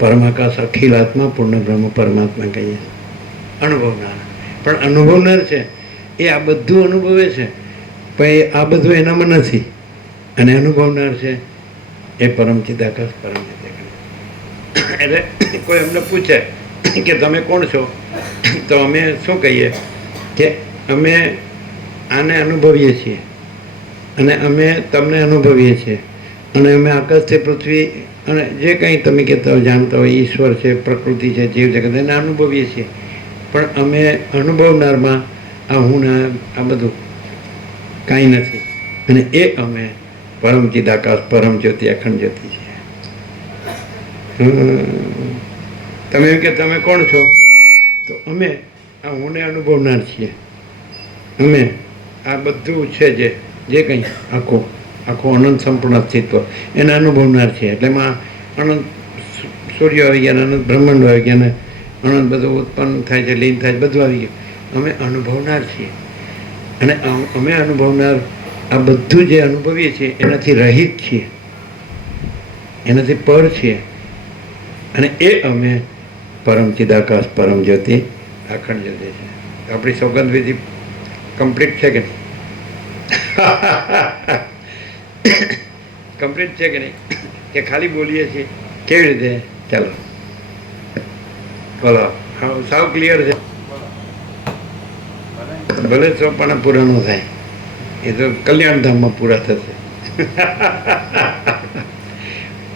પરમાકાશ અખિલ આત્મા પૂર્ણ બ્રહ્મ પરમાત્મા કહીએ છીએ. અનુભવનાર પણ અનુભવનાર છે એ આ બધું અનુભવે છે પણ એ આ બધું એનામાં નથી અને અનુભવનાર છે એ પરમ ચિદાકાશ પરમ ચિદાકાશ. એટલે કોઈ એમને પૂછે કે તમે કોણ છો, તો અમે શું કહીએ કે અમે આને અનુભવીએ છીએ અને અમે તમને અનુભવીએ છીએ અને અમે આકાશથી પૃથ્વી અને જે કંઈ તમે કહેતા હોય જાણતા હોય ઈશ્વર છે, પ્રકૃતિ છે, જીવ જગત એને અનુભવીએ છીએ. પણ અમે અનુભવનારમાં આ હું ને આ બધું કાંઈ નથી. અને એ અમે પરમ ચિદાકાશ, પરમ જ્યોતિ, અખંડ જ્યોતિ છે. તમે એમ કે તમે કોણ છો, તો અમે આ હુંને અનુભવનાર છીએ. અમે આ બધું છે જે કંઈ આખું અનંત સંપૂર્ણ અસ્તિત્વ એને અનુભવનાર છીએ. એટલે એમાં અનંત સૂર્યો આવી ગયા, અનંત બ્રહ્માંડો આવી ગયા, ને અનંત બધું ઉત્પન્ન થાય છે, લીન થાય છે, બધું આવી ગયું. અમે અનુભવનાર છીએ અને અમે અનુભવનાર આ બધું જે અનુભવીએ છીએ એનાથી રહિત છીએ, એનાથી પર છીએ. અને એ અમે પરમ ચિદાકાશ, પરમ જ્યોતિ, અખંડ જ્યોતિ છે. આપણી સોગંદ વિધિ કમ્પ્લીટ છે કે નહીં? કમ્પ્લીટ છે કે નહીં? કે ખાલી બોલીએ છીએ? કેવી રીતે? ચાલો બોલો. સાવ ક્લિયર છે? ભલે ચોપાના પૂરા ન થાય, એ તો કલ્યાણધામમાં પૂરા થશે.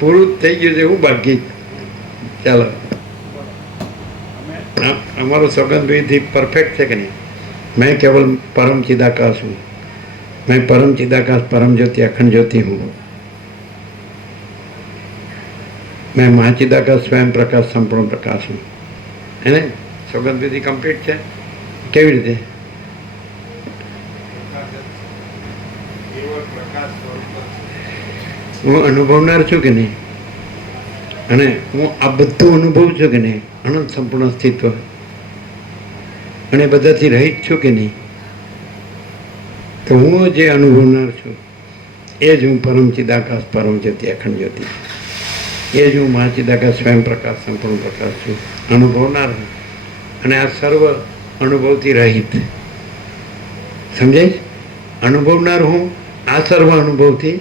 પૂરું થઈ ગયું છે, હું બાકી. ચાલો, અમારું સોગંદ વિધિ પરફેક્ટ છે કે નહીં? मैं केवल परम चिदाकाश हूँ, मैं परम चिदाकाश, परम ज्योति, अखंड ज्योति हूँ. मैं महाचिदाकाश, स्वयं प्रकाश, संपूर्ण प्रकाश हूँ. है ने? सौगंध विधि कम्प्लीट है. केवी रीते? હું અનુભવનાર છું કે નહીં, અને હું આ બધું અનુભવું છું કે નહીં, અનંત સંપૂર્ણ અસ્તિત્વ, અને બધાથી રહિત છું કે નહીં, તો હું જે અનુભવનાર છું એ જ હું પરમ ચિદાકાશ, પરમ જ્યોતિ, અખંડ જ્યોતિ, એ જ હું મહાચિદાકાશ, સ્વયં પ્રકાશ, સંપૂર્ણ પ્રકાશ છું, અનુભવનાર હું. અને આ સર્વ અનુભવથી રહિત. સમજાય? અનુભવનાર હું આ સર્વ અનુભવથી,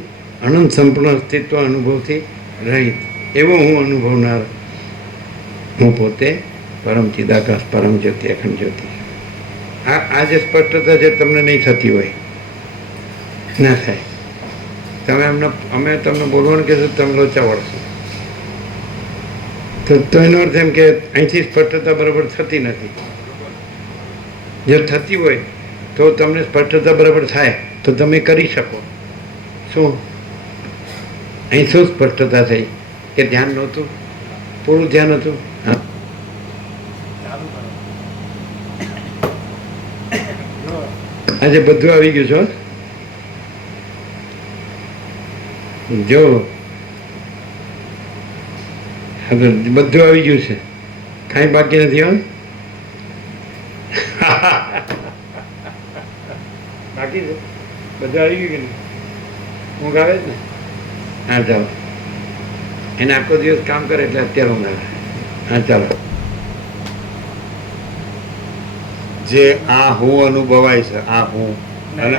અનંત સંપૂર્ણ અસ્તિત્વ અનુભવથી રહિત, એવો હું અનુભવનાર હું પોતે પરમ ચિદાકાશ, પરમ જ્યોતિ, અખંડ જ્યોતિ. આ જે સ્પષ્ટતા છે તમને નહીં થતી હોય, ના થાય. તમે અમે તમને બોલવાનું કહેશું, તમે લોચા વળશો, તો એનો અર્થ એમ કે અહીંથી સ્પષ્ટતા બરાબર થતી નથી. જો થતી હોય તો તમને સ્પષ્ટતા બરાબર થાય તો તમે કરી શકો. શું અહીં શું સ્પષ્ટતા થઈ? કે ધ્યાન નહોતું, પૂરું ધ્યાન હતું. હા, આજે બધું આવી ગયું છો. જો બધું આવી ગયું છે, કાંઈ બાકી નથી. હો બાકી છે, બધું આવી ગયું કે નહીં? ઊંઘ આવે જ ને? હા ચાલો, એને આખો દિવસ કામ કરે એટલે અત્યારે ઊંઘ આવે. હા ચાલો. જે આ હું અનુભવાય છે, આ હું અને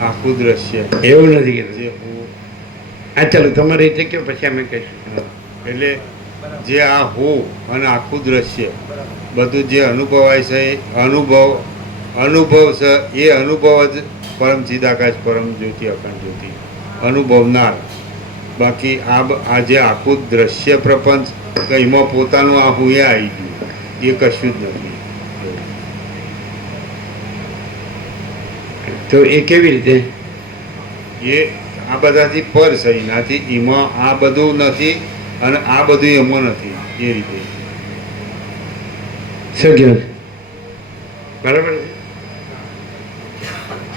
આખું દ્રશ્ય એવું નથી કીધું. જે હું, હા ચાલો, તમારી રીતે કહો, પછી અમે કહીશું. એટલે જે આ હું અને આખું દ્રશ્ય બધું જે અનુભવાય છે, એ અનુભવ છે, એ અનુભવ જ પરમ ચિદાકાશ, પરમ જ્યોતિ, અખંડ જ્યોતિ, અનુભવનાર. બાકી આ જે આખું દ્રશ્ય પ્રપંચ, એમાં પોતાનું આ હું એ આવી ગયું, એ કશું જ નથી. તો એ કેવી રીતે? એ આ બધાથી પર છે, એનાથી એમાં આ બધું નથી અને આ બધું એમાં નથી, એ રીતે. શું કહ્યું? બરાબર છે?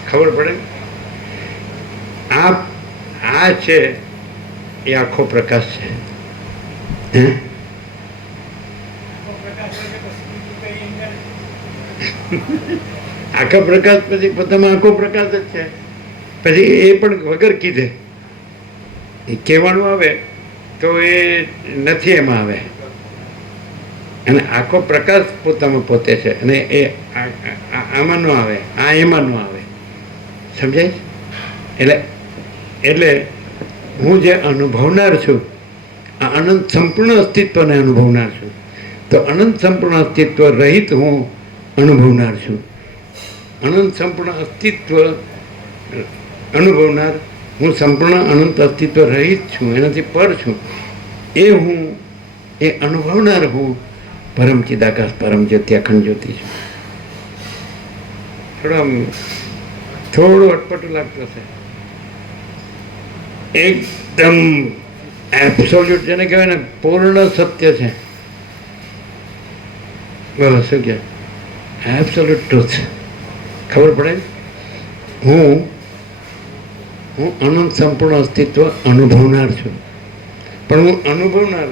ખબર પડે? આ છે એ આખો પ્રકાશ છે. આખા પ્રકાશ પછી પોતામાં આખો પ્રકાશ જ છે. પછી એ પણ વગર કીધે કહેવાનું આવે તો એ નથી એમાં આવે. અને આખો પ્રકાશ પોતામાં પોતે છે, અને એ આમાં ન આવે, આ એમાં ન આવે. સમજાય? એટલે હું જે અનુભવનાર છું, આ અનંત સંપૂર્ણ અસ્તિત્વને અનુભવનાર છું. તો અનંત સંપૂર્ણ અસ્તિત્વ રહિત હું અનુભવનાર છું. અનંત સંપૂર્ણ અસ્તિત્વ અનુભવનાર હું સંપૂર્ણ અનંત અસ્તિત્વ રહિત છું, એનાથી પર છું. એ હું, એ અનુભવનાર હું પરમ ચિદાકાશ પરમ જ્યોતિ અખંડ જ્યોતિ છું. થોડું અટપટું લાગતું હશે. એકદમ એબ્સોલ્યુટ જેને કહેવાય ને પૂર્ણ સત્ય છે. બોલો શું કહે? Absolute truth. ખબર પડે? હું અનંત સંપૂર્ણ અસ્તિત્વ અનુભવનાર છું. પણ હું અનુભવનાર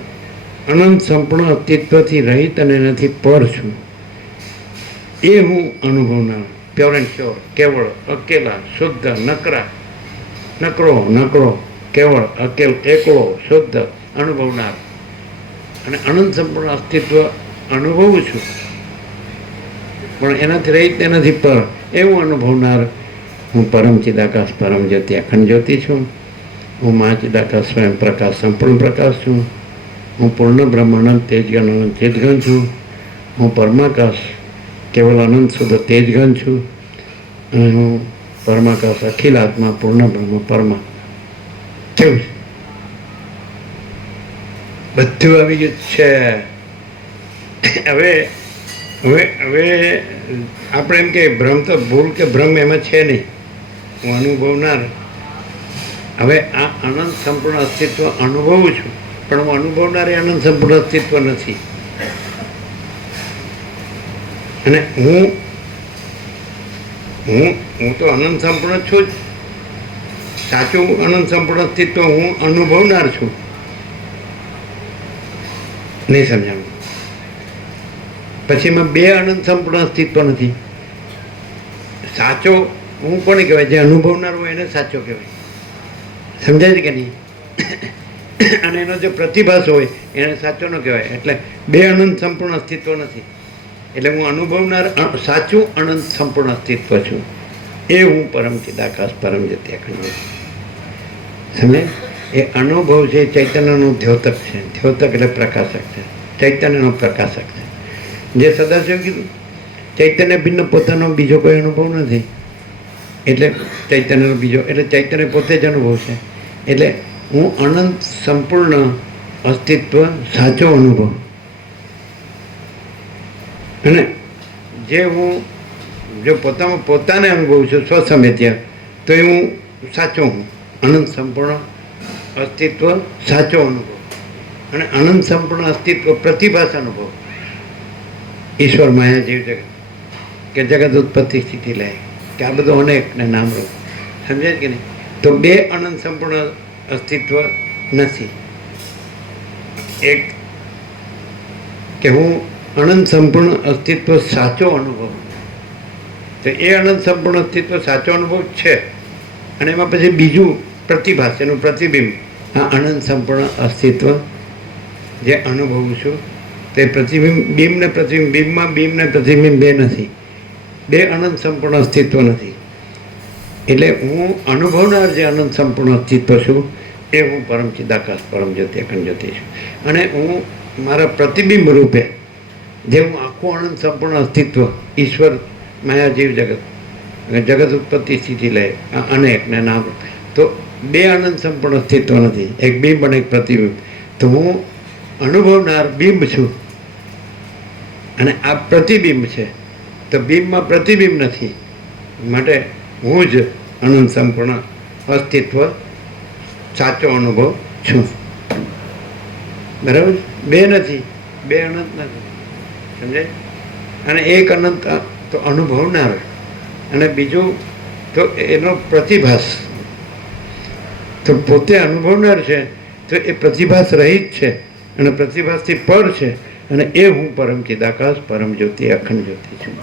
અનંત સંપૂર્ણ અસ્તિત્વથી રહિત અને એનાથી પર છું. એ હું અનુભવનાર, પ્યોર એન્ડ શ્યોર, કેવળ, અકેલા, શુદ્ધ, નકરો, કેવળ, એકલો, શુદ્ધ અનુભવનાર અને અનંત સંપૂર્ણ અસ્તિત્વ અનુભવું છું. પણ એનાથી રહિત, એનાથી પર, એવું અનુભવનાર હું પરમ ચિદાકાશ પરમ જ્યોતિ અખંડ જ્યોતિ છું. હું મહાચિદાકાશ સ્વયં પ્રકાશ સંપૂર્ણ પ્રકાશ છું. હું પૂર્ણ બ્રહ્માનંદ તેજગણ અનંત ચેતગણ છું. હું પરમાકાશ કેવલ અનંત શુદ્ધ તેજગણ છું. અને હું પરમાકાશ અખિલ આત્મા પૂર્ણ બ્રહ્મ પરમા. કેવું છે? બધું આવી ગયું છે. હવે હવે હવે આપણે એમ કે ભ્રમ તો ભૂલ કે ભ્રમ એમાં છે નહીં. હું અનુભવનાર. હવે આ અનંત સંપૂર્ણ અસ્તિત્વ અનુભવું છું, પણ હું અનુભવનાર એ અનંત સંપૂર્ણ અસ્તિત્વ નથી. અને હું તો અનંત સંપૂર્ણ છું જ. સાચું અનંત સંપૂર્ણ અસ્તિત્વ હું અનુભવનાર છું. નહીં સમજાવું? પછી એમાં બે અનંત સંપૂર્ણ અસ્તિત્વ નથી. સાચો હું કોને કહેવાય? જે અનુભવનાર હોય એને સાચો કહેવાય. સમજાય છે કે નહીં? અને એનો જે પ્રતિભાસ હોય એને સાચો ન કહેવાય. એટલે બે અનંત સંપૂર્ણ અસ્તિત્વ નથી. એટલે હું અનુભવનાર સાચું અનંત સંપૂર્ણ અસ્તિત્વ છું. એ હું પરમ ચિદાકાશ પરમ જ્યોતિ અખંડ જ્યોતિ. સમજે? એ અનુભવ છે ચૈતન્યનું દ્યોતક છે. દ્યોતક એટલે પ્રકાશક છે, ચૈતન્યનો પ્રકાશક છે. જે સદાશિવ કીધું, ચૈતન્ય ભિન્ન પોતાનો બીજો કોઈ અનુભવ નથી. એટલે ચૈતન્યનો બીજો એટલે ચૈતન્ય પોતે જ અનુભવ છે. એટલે હું અનંત સંપૂર્ણ અસ્તિત્વ સાચો અનુભવ. અને જે હું જો પોતાને અનુભવું છું સ્વસમેત્ય, તો એ હું સાચો હું અનંત સંપૂર્ણ અસ્તિત્વ સાચો અનુભવ. અને અનંત સંપૂર્ણ અસ્તિત્વ પ્રતિભાસ અનુભવ. ઈશ્વર માયા જીવ જગત કે જગત ઉત્પત્તિ સ્થિતિ લે કે આ બધું અનેક ને નામરૂપ. સમજાય કે નહીં? તો બે અનંત સંપૂર્ણ અસ્તિત્વ નથી. એક કે હું અનંત સંપૂર્ણ અસ્તિત્વ સાચો અનુભવ. તો એ અનંત સંપૂર્ણ અસ્તિત્વ સાચો અનુભવ છે. અને એમાં પછી બીજું પ્રતિભાસ, એનું પ્રતિબિંબ. આ અનંત સંપૂર્ણ અસ્તિત્વ જે અનુભવું છું તે પ્રતિબિંબ, બીમ ને પ્રતિબિંબ, બીમ ને પ્રતિબિંબ બે નથી. બે અનંત સંપૂર્ણ અસ્તિત્વ નથી. એટલે હું અનુભવનાર જે અનંત સંપૂર્ણ અસ્તિત્વ છું એ હું પરમ ચિદાકાશ પરમ જ્યોતિ અખંડ જ્યોતિ છું. અને હું મારા પ્રતિબિંબ રૂપે જે હું આખું અનંત સંપૂર્ણ અસ્તિત્વ, ઈશ્વર માયા જીવ જગત જગત ઉત્પત્તિ સ્થિતિ લે અનેક ને નામ, તો બે અનંત સંપૂર્ણ અસ્તિત્વ નથી. એક બિંબ અને એક પ્રતિબિંબ. તો હું અનુભવનાર બિંબ છું અને આ પ્રતિબિંબ છે. તો બિંબમાં પ્રતિબિંબ નથી. માટે હું જ અનંત સંપૂર્ણ અસ્તિત્વ સાચો અનુભવ છું. બરાબર? બે નથી, બે અનંત નથી. સમજાય? અને એક અનંત તો અનુભવનાર અને બીજું તો એનો પ્રતિભાસ. તો પોતે અનુભવનાર છે તો એ પ્રતિભાસ રહિત છે અને પ્રતિભાસથી પર છે. અને એ હું પરમ ચિદાકાશ પરમ જ્યોતિ અખંડ જ્યોતિ છું.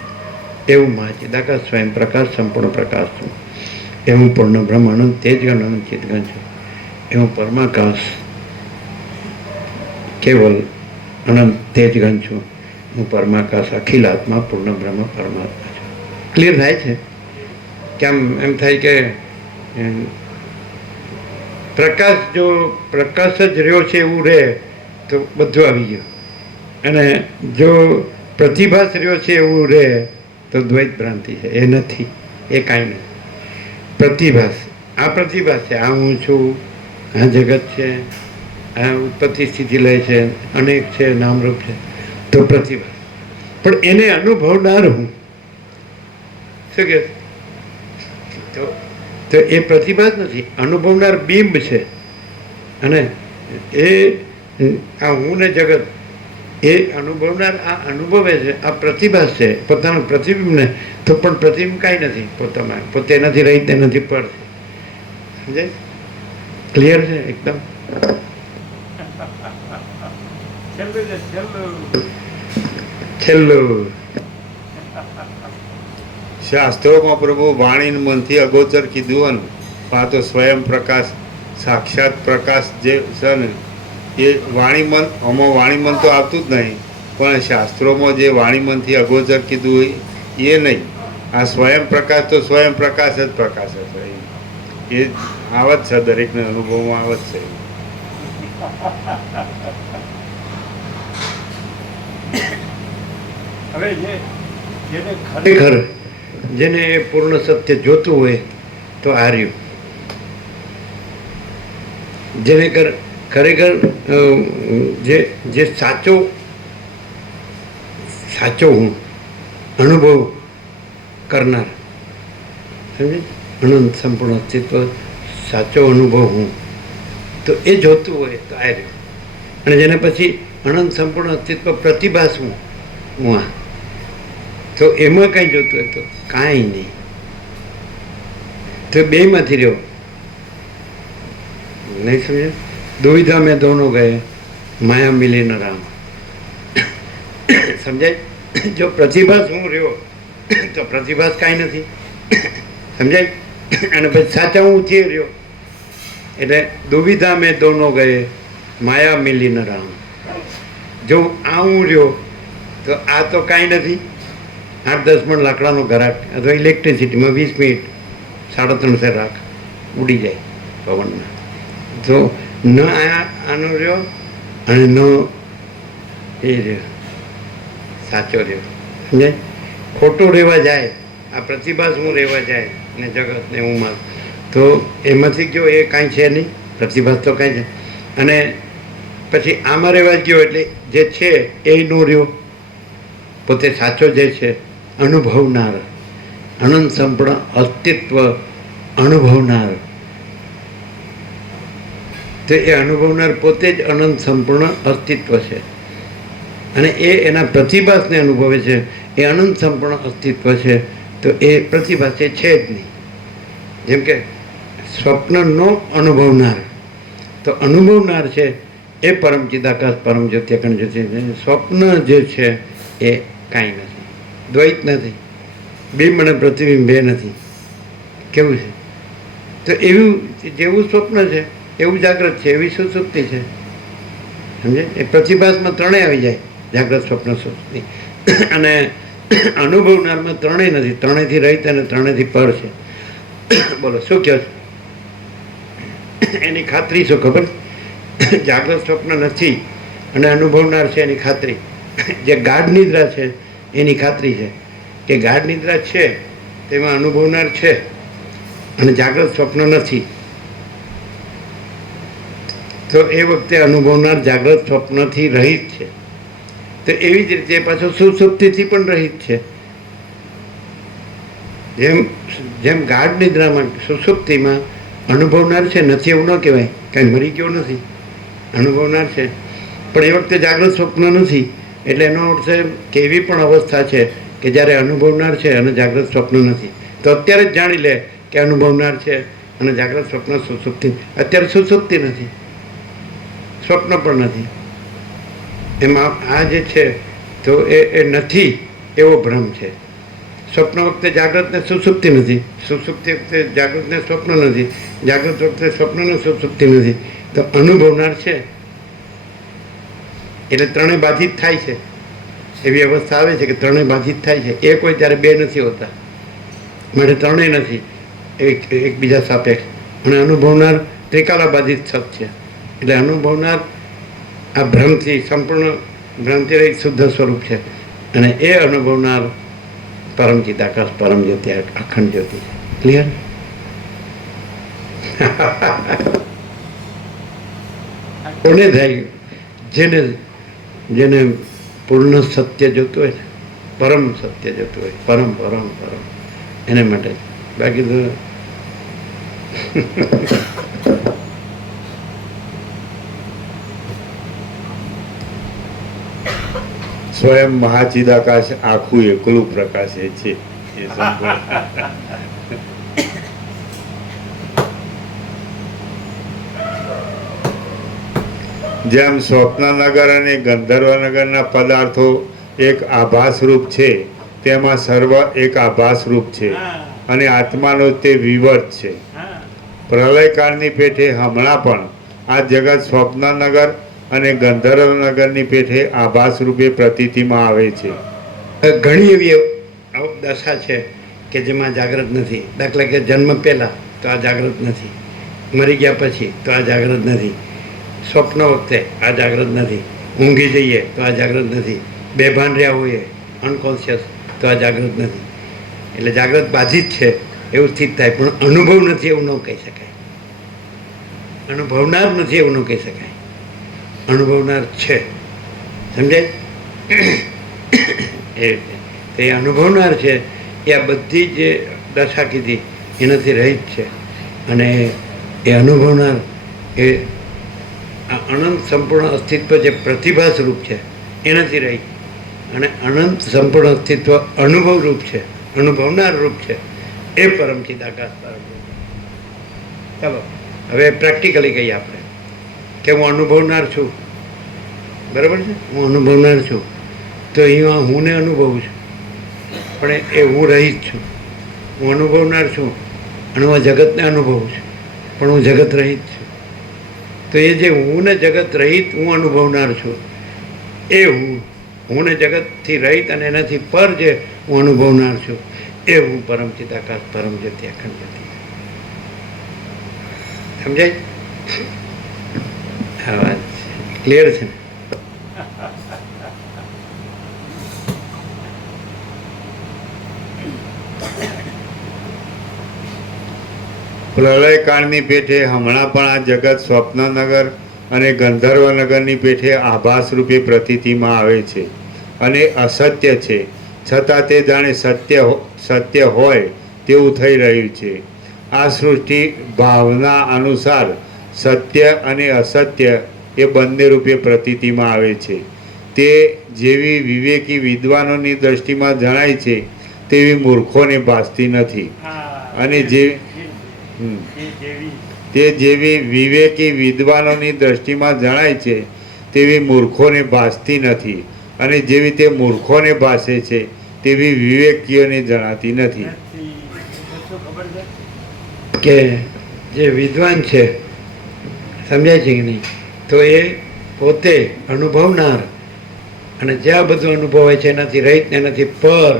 એવું મહાચિદાકાશ સ્વયં પ્રકાશ સંપૂર્ણ પ્રકાશ છું. એ હું પૂર્ણ બ્રહ્મ અનંત તેજગણ અનંત ચિતગણ છું. એ હું પરમાકાશ કેવલ અનંત તેજગણ છું. હું પરમાકાશ અખિલ આત્મા પૂર્ણ બ્રહ્મ પરમાત્મા છું. ક્લિયર થાય છે? કેમ એમ થાય કે પ્રકાશ જ રહ્યો છે એવું રહે તો બધું આવી ગયું. અને જો પ્રતિભાસ રહ્યો છે એવું રહે તો દ્વૈત ભ્રાંતિ છે. એ નથી, એ કાંઈ નથી. પ્રતિભાસ છે. આ હું છું, આ જગત છે, આ ઉત્પત્તિ સ્થિતિ લય છે, અનેક છે, નામરૂપ છે, તો પ્રતિભાસ. પણ એને અનુભવનાર હું શું કે તો એ પ્રતિભાસ નથી, અનુભવનાર બિંબ છે. અને એ આ હું ને જગત એ અનુભવનાર આ અનુભવે છે, આ પ્રતિભાસ છે પોતાના પ્રતિબિંબને. તો પણ પ્રતિબિંબ કાંઈ નથી પોતામાં, પોતે નથી રહી, તે નથી પર. સમજાય? ક્લિયર છે એકદમ? છેલ્લું શાસ્ત્રોમાં પ્રભુ વાણી મનથી અગોચર કીધું ને, આ તો સ્વયં પ્રકાશ, સાક્ષાત પ્રકાશ જે છે ને એ વાણી મન, આમાં વાણી મન તો આવતું જ નહીં, પણ શાસ્ત્રોમાં જે વાણી મનથી અગોચર કીધું એ નહીં. આ સ્વયં પ્રકાશ તો સ્વયં પ્રકાશ જ પ્રકાશ છે. એ આવત છે, દરેકને અનુભવમાં આવત છે. ખરેખર જેને એ પૂર્ણ સત્ય જોતું હોય તો આર્યું, જેને ખરેખર જે સાચો હું અનુભવ કરનાર, સમજે? અનંત સંપૂર્ણ અસ્તિત્વ, સાચો અનુભવ હું, તો એ જોતું હોય તો આર્યું. અને જેને પછી અનંત સંપૂર્ણ અસ્તિત્વ પ્રતિભાસ હું આ, તો એમાં કાંઈ જોતું હોય તો કાંઈ નહીં. તો બેમાંથી રહ્યો નહીં. સમજે? દુવિધા મેં દોનો ગયે, માયા મિલી ન રામ. સમજાય? જો પ્રતિભાસ હું રહ્યો તો પ્રતિભાસ કાંઈ નથી. સમજાય? અને પછી સાચા હું થી રહ્યો એટલે દુવિધા મેં દોનો ગયે, માયા મિલી ન રામ. જો આ હું રહ્યો તો આ તો કાંઈ નથી. 8-10 મણ લાકડાનો ઘરાટ અથવા ઇલેક્ટ્રિસિટીમાં 20 મિનિટ 3.5 રાખ ઉડી જાય પવનમાં. તો ન આનો રહ્યો અને ન એ રહ્યો, સાચો રહ્યો. સમજાય? ખોટું રહેવા જાય, આ પ્રતિભાસ હું રહેવા જાય ને જગતને હું માન, તો એમાંથી ગયો એ કાંઈ છે નહીં. પ્રતિભાસ તો કાંઈ છે. અને પછી આમાં રહેવા ગયો એટલે જે છે એ નો રહ્યો, પોતે સાચો જે છે અનુભવનાર, અનંત સંપૂર્ણ અસ્તિત્વ અનુભવનાર. તો એ અનુભવનાર પોતે જ અનંત સંપૂર્ણ અસ્તિત્વ છે. અને એ એના પ્રતિભાસને અનુભવે છે, એ અનંત સંપૂર્ણ અસ્તિત્વ છે. તો એ પ્રતિભાસ એ છે જ નહીં. જેમ કે સ્વપ્નનો અનુભવનાર, તો અનુભવનાર છે એ પરમ ચિદાકાશ પરમ જ્યોતિ અખંડ જ્યોતિ. સ્વપ્ન જે છે એ કાંઈ નથી, દ્વૈત નથી, બિંબ અને પ્રતિબિંબ બે નથી. કેવું છે? તો એવું જેવું સ્વપ્ન છે એવું જાગ્રત છે, એવી સુસુપ્તિ છે. સમજે? એ પ્રતિભાસમાં ત્રણેય આવી જાય, જાગ્રત, સ્વપ્ન, સુસુપ્તિ. અને અનુભવનારમાં ત્રણેય નથી, ત્રણેયથી રહિત અને ત્રણેયથી પર છે. બોલો શું કહો છો? એની ખાતરી શું ખબર? જાગ્રત સ્વપ્ન નથી અને અનુભવનાર છે એની ખાતરી. જે ગાઢ નિદ્રા છે એની ખાતરી છે કે ગાઢ નિદ્રા છે તેમાં અનુભવનાર છે અને જાગ્રત સ્વપ્ન નથી. તો એ વખતે અનુભવનાર જાગ્રત સ્વપ્નથી રહિત છે. તો એવી જ રીતે પાછો સુસુપ્તિથી પણ રહિત છે. જેમ ગાઢ નિદ્રામાં, સુસુપ્તિમાં અનુભવનાર છે, નથી એવું ન કહેવાય, કાંઈ મરી ગયો નથી, અનુભવનાર છે. પણ એ વખતે જાગ્રત સ્વપ્ન નથી. એટલે એનો અર્થ છે કે એવી પણ અવસ્થા છે કે જ્યારે અનુભવનાર છે અને જાગ્રત સ્વપ્ન નથી. તો અત્યારે જ જાણી લે કે અનુભવનાર છે અને જાગ્રત સ્વપ્ન સુસુપ્તિ. અત્યારે સુસુપ્તિ નથી, સ્વપ્ન પણ નથી. એમાં આ જે છે તો એ નથી એવો ભ્રમ છે. સ્વપ્ન વખતે જાગ્રતને સુસુપ્તિ નથી, સુસુપ્તિ વખતે જાગૃતને સ્વપ્ન નથી, જાગૃત વખતે સ્વપ્નને સુસુપ્તિ નથી. તો અનુભવનાર છે એટલે ત્રણેય બાધિત થાય છે. એવી અવસ્થા આવે છે કે ત્રણેય બાધિત થાય છે. એ કોઈ ત્યારે બે નથી હોતા, માટે ત્રણેય નથી એકબીજા સાપેક્ષ. અને અનુભવનાર ત્રિકાલાબાધિત સત્ય. એટલે અનુભવનાર આ ભ્રમથી સંપૂર્ણ ભ્રમથી શુદ્ધ સ્વરૂપ છે, અને એ અનુભવનાર પરમ ચિદાકાશ પરમ જ્યોતિ અખંડ જ્યોતિ છે. ક્લિયર? કોને થાય? જેને પૂર્ણ સત્ય જોતું હોય ને, પરમ સત્ય જોતું હોય, પરમ પરમ પરમ, એને માટે. બાકી તો સ્વયં મહાચિદાકાશ આખું એકલું પ્રકાશે છે. એ સંપૂર્ણ. જેમ સ્વપ્નનગર અને ગંધર્વનગરના પદાર્થો એક આભાસ રૂપ છે, તેમાં સર્વ એક આભાસ રૂપ છે અને આત્માનો તે વિવર્ત છે. પ્રલયકાળની પેઠે હમણાં પણ આ જગત સ્વપ્નનગર અને ગંધર્વનગરની પેઠે આભાસ રૂપે પ્રતીતિમાં આવે છે. ઘણી એવી દશા છે કે જેમાં જાગ્રત નથી. દાખલા કે જન્મ પહેલાં તો આ જાગ્રત નથી, મરી ગયા પછી તો આ જાગ્રત નથી, સ્વપ્ન વખતે આ જાગ્રત નથી, ઊંઘી જઈએ તો આ જાગ્રત નથી, બેભાન રહ્યા હોઈએ અનકોન્શિયસ તો આ જાગ્રત નથી. એટલે જાગ્રત બાધિત છે એવું સ્થિત થાય, પણ અનુભવ નથી એવું ન કહી શકાય. અનુભવનાર નથી એવું ન કહી શકાય. અનુભવનાર છે. સમજાય? એ અનુભવનાર છે એ આ બધી જે દશા કીધી એનાથી રહિત છે, અને એ અનુભવનાર એ આ અનંત સંપૂર્ણ અસ્તિત્વ જે પ્રતિભાસ રૂપ છે એનાથી રહી, અને અનંત સંપૂર્ણ અસ્તિત્વ અનુભવ રૂપ છે, અનુભવનાર રૂપ છે, એ પરમ ચિદાકાશ પરમ. ચાલો હવે પ્રેક્ટિકલી કહીએ આપણે કે હું અનુભવનાર છું. બરાબર છે? હું અનુભવનાર છું, તો અહીંયા હુંને અનુભવું છું, પણ એ હું રહિત છું. હું અનુભવનાર છું અને હું જગતને અનુભવું છું, પણ હું જગત રહિત છું. તો એ જે હું ને જગત રહિત હું અનુભવનાર છું, એ હું ને જગતથી રહિત અને એનાથી પર જે હું અનુભવનાર છું, એ હું પરમ ચિદાકાશ પરમ જ્યોતિ અખંડ જ્યોતિ. સમજાય? હા, વાત ક્લિયર છે ને? પ્રલયકાળની પેઠે હમણાં પણ આ જગત સ્વપ્નનગર અને ગંધર્વનગરની પેઠે આભાસ રૂપે પ્રતીતિમાં આવે છે અને અસત્ય છે, છતાં તે જાણે સત્ય હોય તેવું થઈ રહ્યું છે. આ સૃષ્ટિ ભાવના અનુસાર સત્ય અને અસત્ય એ બંને રૂપે પ્રતીતિમાં આવે છે. તે જેવી વિવેકી વિદ્વાનોની દ્રષ્ટિમાં જણાય છે તેવી મૂર્ખોને ભાસતી નથી, અને તે જેવી વિવેકી વિદ્વાનોની દ્રષ્ટિમાં જણાય છે તેવી મૂર્ખોને ભાસતી નથી, અને જેવી તે મૂર્ખોને ભાસે છે તેવી વિવેકીઓને જણાતી નથી. કે જે વિદ્વાન છે, સમજાય છે કે નહીં? તો એ પોતે અનુભવનાર, અને જ્યાં બધું અનુભવાય છે એનાથી રહિત ને એનાથી પર,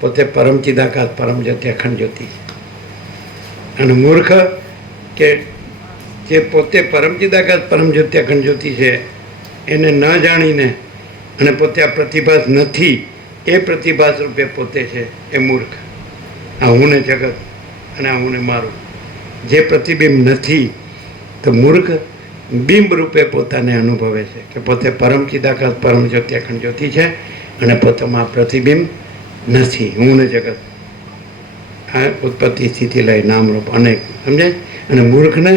પોતે પરમ ચિદાકાશ પરમ જ્યોતિ અખંડ જ્યોતિ છે. અને મૂર્ખ કે જે પોતે પરમ ચિદાકાશ પરમ જ્યોતિ અખંડ જ્યોતિ છે એને ન જાણીને અને પોતે આ પ્રતિભાસ નથી એ પ્રતિભાસ રૂપે પોતે છે, એ મૂર્ખ. આ હું ને જગત અને આ હું ને મારું જે પ્રતિબિંબ નથી, તો મૂર્ખ બિંબ રૂપે પોતાને અનુભવે છે કે પોતે પરમ ચિદાકાશ પરમ જ્યોતિ અખંડ જ્યોતિ છે, અને પોતામાં પ્રતિબિંબ નથી. હું ને જગત આ ઉત્પત્તિ સ્થિતિ લઈ નામરૂપ અનેક. સમજાય? અને મૂર્ખને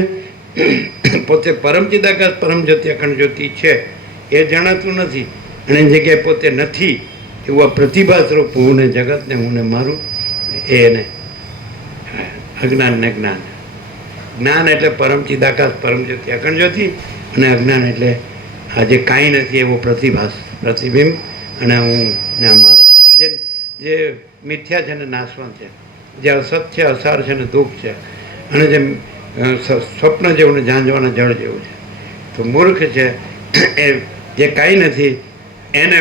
પોતે પરમ ચિદાકાશ પરમ જ્યોતિ અખંડ જ્યોતિ છે એ જણાતું નથી, અને એની જગ્યાએ પોતે નથી એવું આ પ્રતિભાસ રૂપ હું ને જગત ને હું ને મારું, એને અજ્ઞાન ને જ્ઞાન. જ્ઞાન એટલે પરમ ચિદાકાશ પરમ જ્યોતિ અખંડ જ્યોતિ, અને અજ્ઞાન એટલે આ જે કાંઈ નથી એવો પ્રતિભાસ, પ્રતિબિંબ, અને હું ને અમારું જે મિથ્યા છે ને નાશવંત છે, જે અસત્ય અસાર છે ને દુઃખ છે, અને જે સ્વપ્ન જેવું ને ઝાંઝવાના જળ જેવું છે. તો મૂર્ખ છે એ જે કાંઈ નથી એને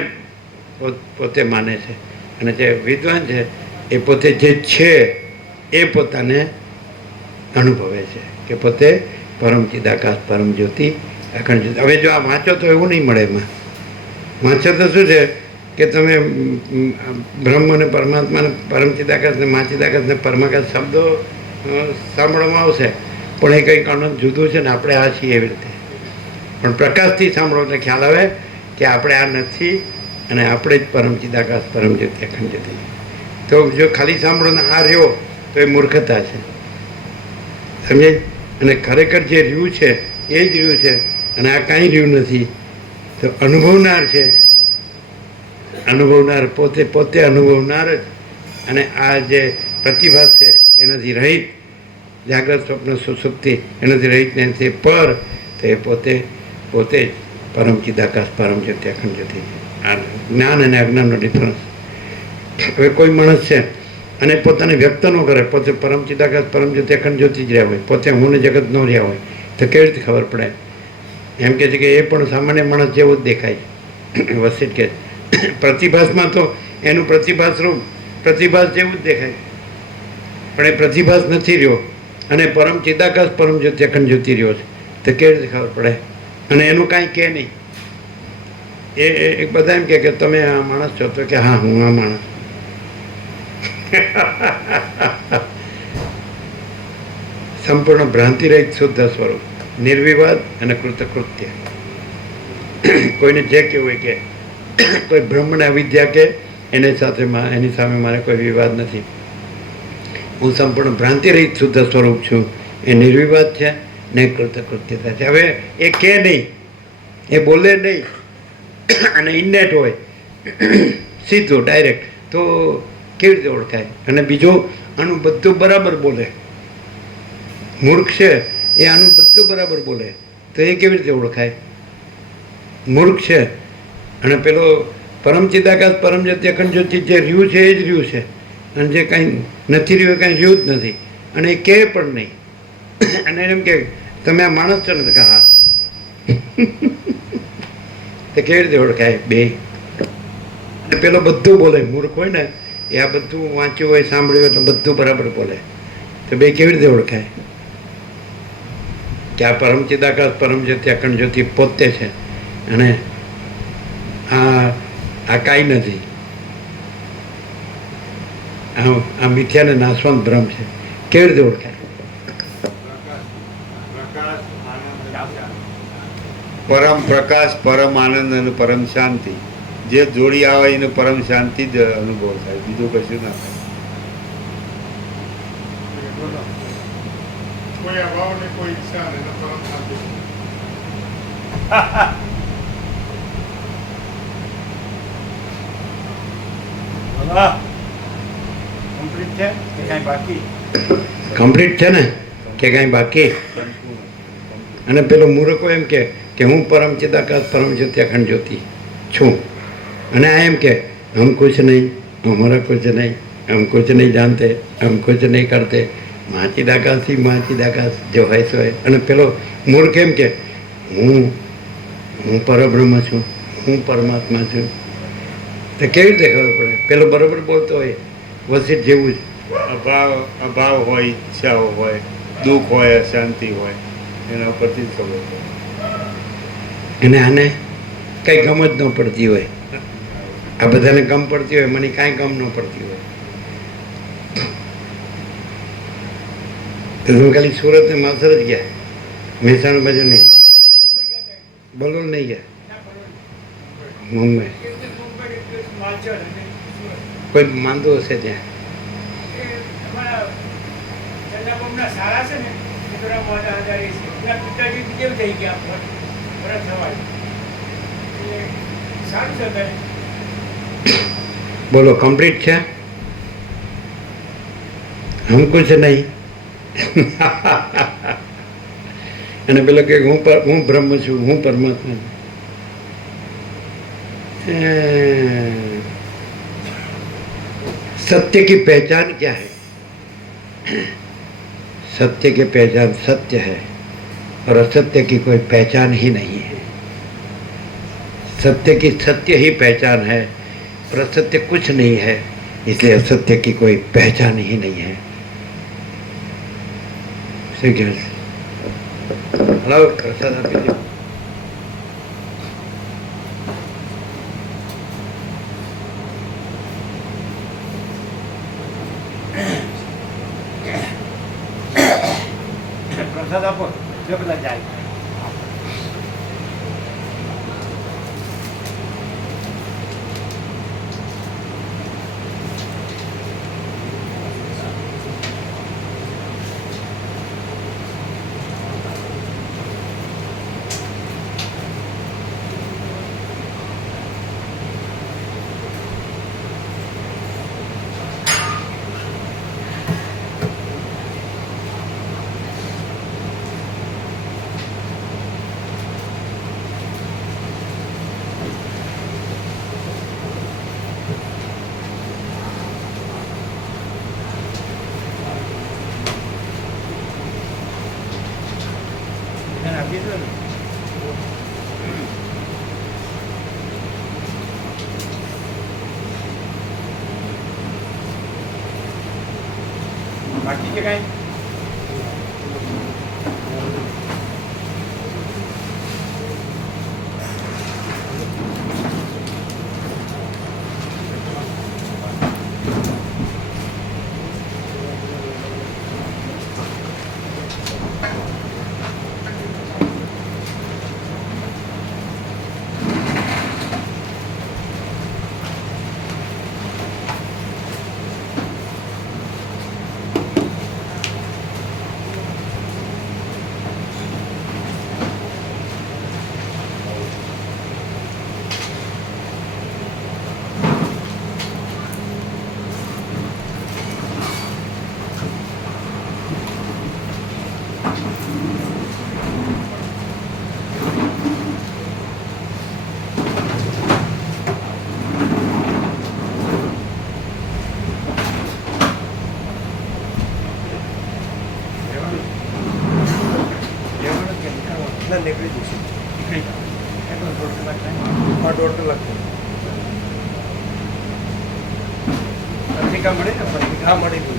પોતે માને છે, અને જે વિદ્વાન છે એ પોતે જે છે એ પોતાને અનુભવે છે કે પોતે પરમ ચિદાકાશ પરમ જ્યોતિ અખંડ જ્યોતિ. હવે જો આ વાંચો તો એવું નહીં મળે. એમાં વાંચો તો શું છે કે તમે બ્રહ્મ અને પરમાત્મા ને પરમ ચિદાકાશ ને મા ચિદાકાશ ને પરમાકાશ શબ્દો સાંભળવામાં આવશે, પણ એ કંઈક અનંત જુદું છે ને આપણે આ છીએ એવી રીતે. પણ પ્રકાશથી સાંભળો એટલે ખ્યાલ આવે કે આપણે આ નથી અને આપણે જ પરમ ચિદાકાશ પરમ જ્યોતિ અખંડ જ્યોતિ. તો જો ખાલી સાંભળો ને આ રહ્યો તો એ મૂર્ખતા છે, સમજે. અને ખરેખર જે રહ્યું છે એ જ રહ્યું છે અને આ કાંઈ રહ્યું નથી. તો અનુભવનાર છે, અનુભવનાર પોતે પોતે અનુભવનાર જ. અને આ જે પ્રતિભાસ છે એનાથી રહિત, જાગ્રત સ્વપ્ન સુસુપ્તિ એનાથી રહિત ને એનાથી પર, તો એ પોતે પોતે જ પરમ ચિદાકાશ પરમ જ્યોતિ અખંડ જ્યોતિ. આ જ્ઞાન અને અજ્ઞાનનો ડિફરન્સ. હવે કોઈ માણસ છે અને પોતાને વ્યક્ત ન કરે, પોતે પરમ ચિદાકાશ પરમ જ્યોતિ અખંડ જ્યોતિ જ રહ્યા હોય, પોતે હું ને જગત ન રહ્યા હોય, તો કેવી રીતે ખબર પડે? એમ કહે છે કે એ પણ સામાન્ય માણસ જેવું જ દેખાય. વસીટ કે પ્રતિભાસમાં તો એનું પ્રતિભાસ રૂપ પ્રતિભાસ જેવું જ દેખાય, પણ એ પ્રતિભાસ નથી રહ્યો અને પરમ ચિદાકાશ પરમ જ્યોતિ અખંડ જ્યોતિ રહ્યો છે, તો કેવી રીતે ખબર પડે? અને એનું કાંઈ કહે નહીં. એ બધા એમ કે તમે આ માણસ છો, તો કે હા હું આ માણસ. સંપૂર્ણ ભ્રાંતિ રહિત શુદ્ધ સ્વરૂપ, નિર્વિવાદ અને કૃતકૃત્ય. કોઈને જે કહેવું હોય કે કોઈ બ્રહ્મને અવિદ્યા કે એની સાથે એની સામે મારે કોઈ વિવાદ નથી. હું સંપૂર્ણ ભ્રાંતિ રહિત શુદ્ધ સ્વરૂપ છું, એ નિર્વિવાદ છે ને કૃતકૃત્યતા છે. હવે એ કે નહીં, એ બોલે નહીં અને ઇન્નેટ હોય સીધું ડાયરેક્ટ, તો કેવી રીતે ઓળખાય? અને બીજું આનું બધું બરાબર બોલે, મૂર્ખ છે એ આનું બધું બરાબર બોલે, તો એ કેવી રીતે ઓળખાય? મૂર્ખ છે અને પેલો પરમ ચિદાકાશ પરમ જ્યોતિ અખંડ જ્યોતિ જે રહ્યું છે એ જ રહ્યું છે, અને જે કાંઈ નથી રહ્યું એ કાંઈ રહ્યું જ નથી, અને એ કહે પણ નહીં. અને એમ કે તમે આ માણસ છો ને, તો કે હા. તે કેવી રીતે ઓળખાય બે? અને પેલો બધું બોલે, મૂર્ખ હોય ને એ આ બધું વાંચ્યું હોય સાંભળ્યું હોય તો બધું બરાબર બોલે, તો બે કેવી રીતે ઓળખાય કે આ પરમ ચિદાકાશ પરમ જ્યોતિ અખંડ જ્યોતિ પોતે છે અને આ કાંઈ નથી, આ મિથ્યાને નાશવંત ભ્રમ છે? કેવી રીતે ઓળખાય? પરમ પ્રકાશ, પરમ આનંદ અને પરમ શાંતિ જે જોડી આવે એને પરમ શાંતિ જ અનુભવ થાય, બીજું કશું ના થાય. કોઈ અભાવ ને કોઈ ઈચ્છા ને પરમ શાંતિ. કમ્પ્લીટ છે કે કાંઈ બાકી? કમ્પ્લીટ છે ને કે કાંઈ બાકી? અને પેલો મૂર્ખો એમ કે હું પરમ ચિદાકાશ પરમ જ્યોતિ અખંડ જ્યોતિ છું, અને આ એમ કે હમ કુછ નહીં, હમારા કુછ નહીં, હમ કુછ નહીં જાનતે, હમ કુછ નહીં કરતે, મા ચિદાકાશ ही મા ચિદાકાશ જો હોય સો હોય. અને પેલો મૂર્ખ એમ કે હું પરબ્રહ્મ છું, હું પરમાત્મા છું, તો કેવી રીતે ખબર પડે? પેલો બરોબર બોલતો હોય વસીટ જેવું જ. અભાવ હોય, ઈચ્છાઓ હોય, દુઃખ હોય, અશાંતિ હોય, એના ઉપરથી જ ખબર પડે. અને આને કંઈ ગમ જ ન પડતી હોય, આ બધાને ગમ પડતી હોય, મને કાંઈ ગમ ન પડતી હોય. તો તમે ખાલી સુરત ને માસર જ ગયા, મહેસાણા બાજુ નહીં, બલોલ નહીં ગયા, મુંબઈ કોઈ માંદો હશે ત્યાં. સારા છે ને પિતાજી કેવું થઈ ગયા સારું છે. બોલો કમ્પ્લીટ છે? હમ કુછ નહીં. અને પેલો કે હું બ્રહ્મ છું, હું પરમાત્મા છું. सत्य की पहचान क्या है? सत्य की पहचान सत्य है और असत्य की कोई पहचान ही नहीं है. सत्य की सत्य ही पहचान है और असत्य कुछ नहीं है, इसलिए असत्य की कोई पहचान ही नहीं है. લાવો પ્રસાદ આપી દો. પ્રસાદ આપો જો પેલા જાય એને આપી દો ને બાકી છે કાંઈ નીકળી જઈશું દોઢ કલાક થાય દોઢ કલાક થાય પત્રિકા મળે ને પત્રિકા મળી ગઈ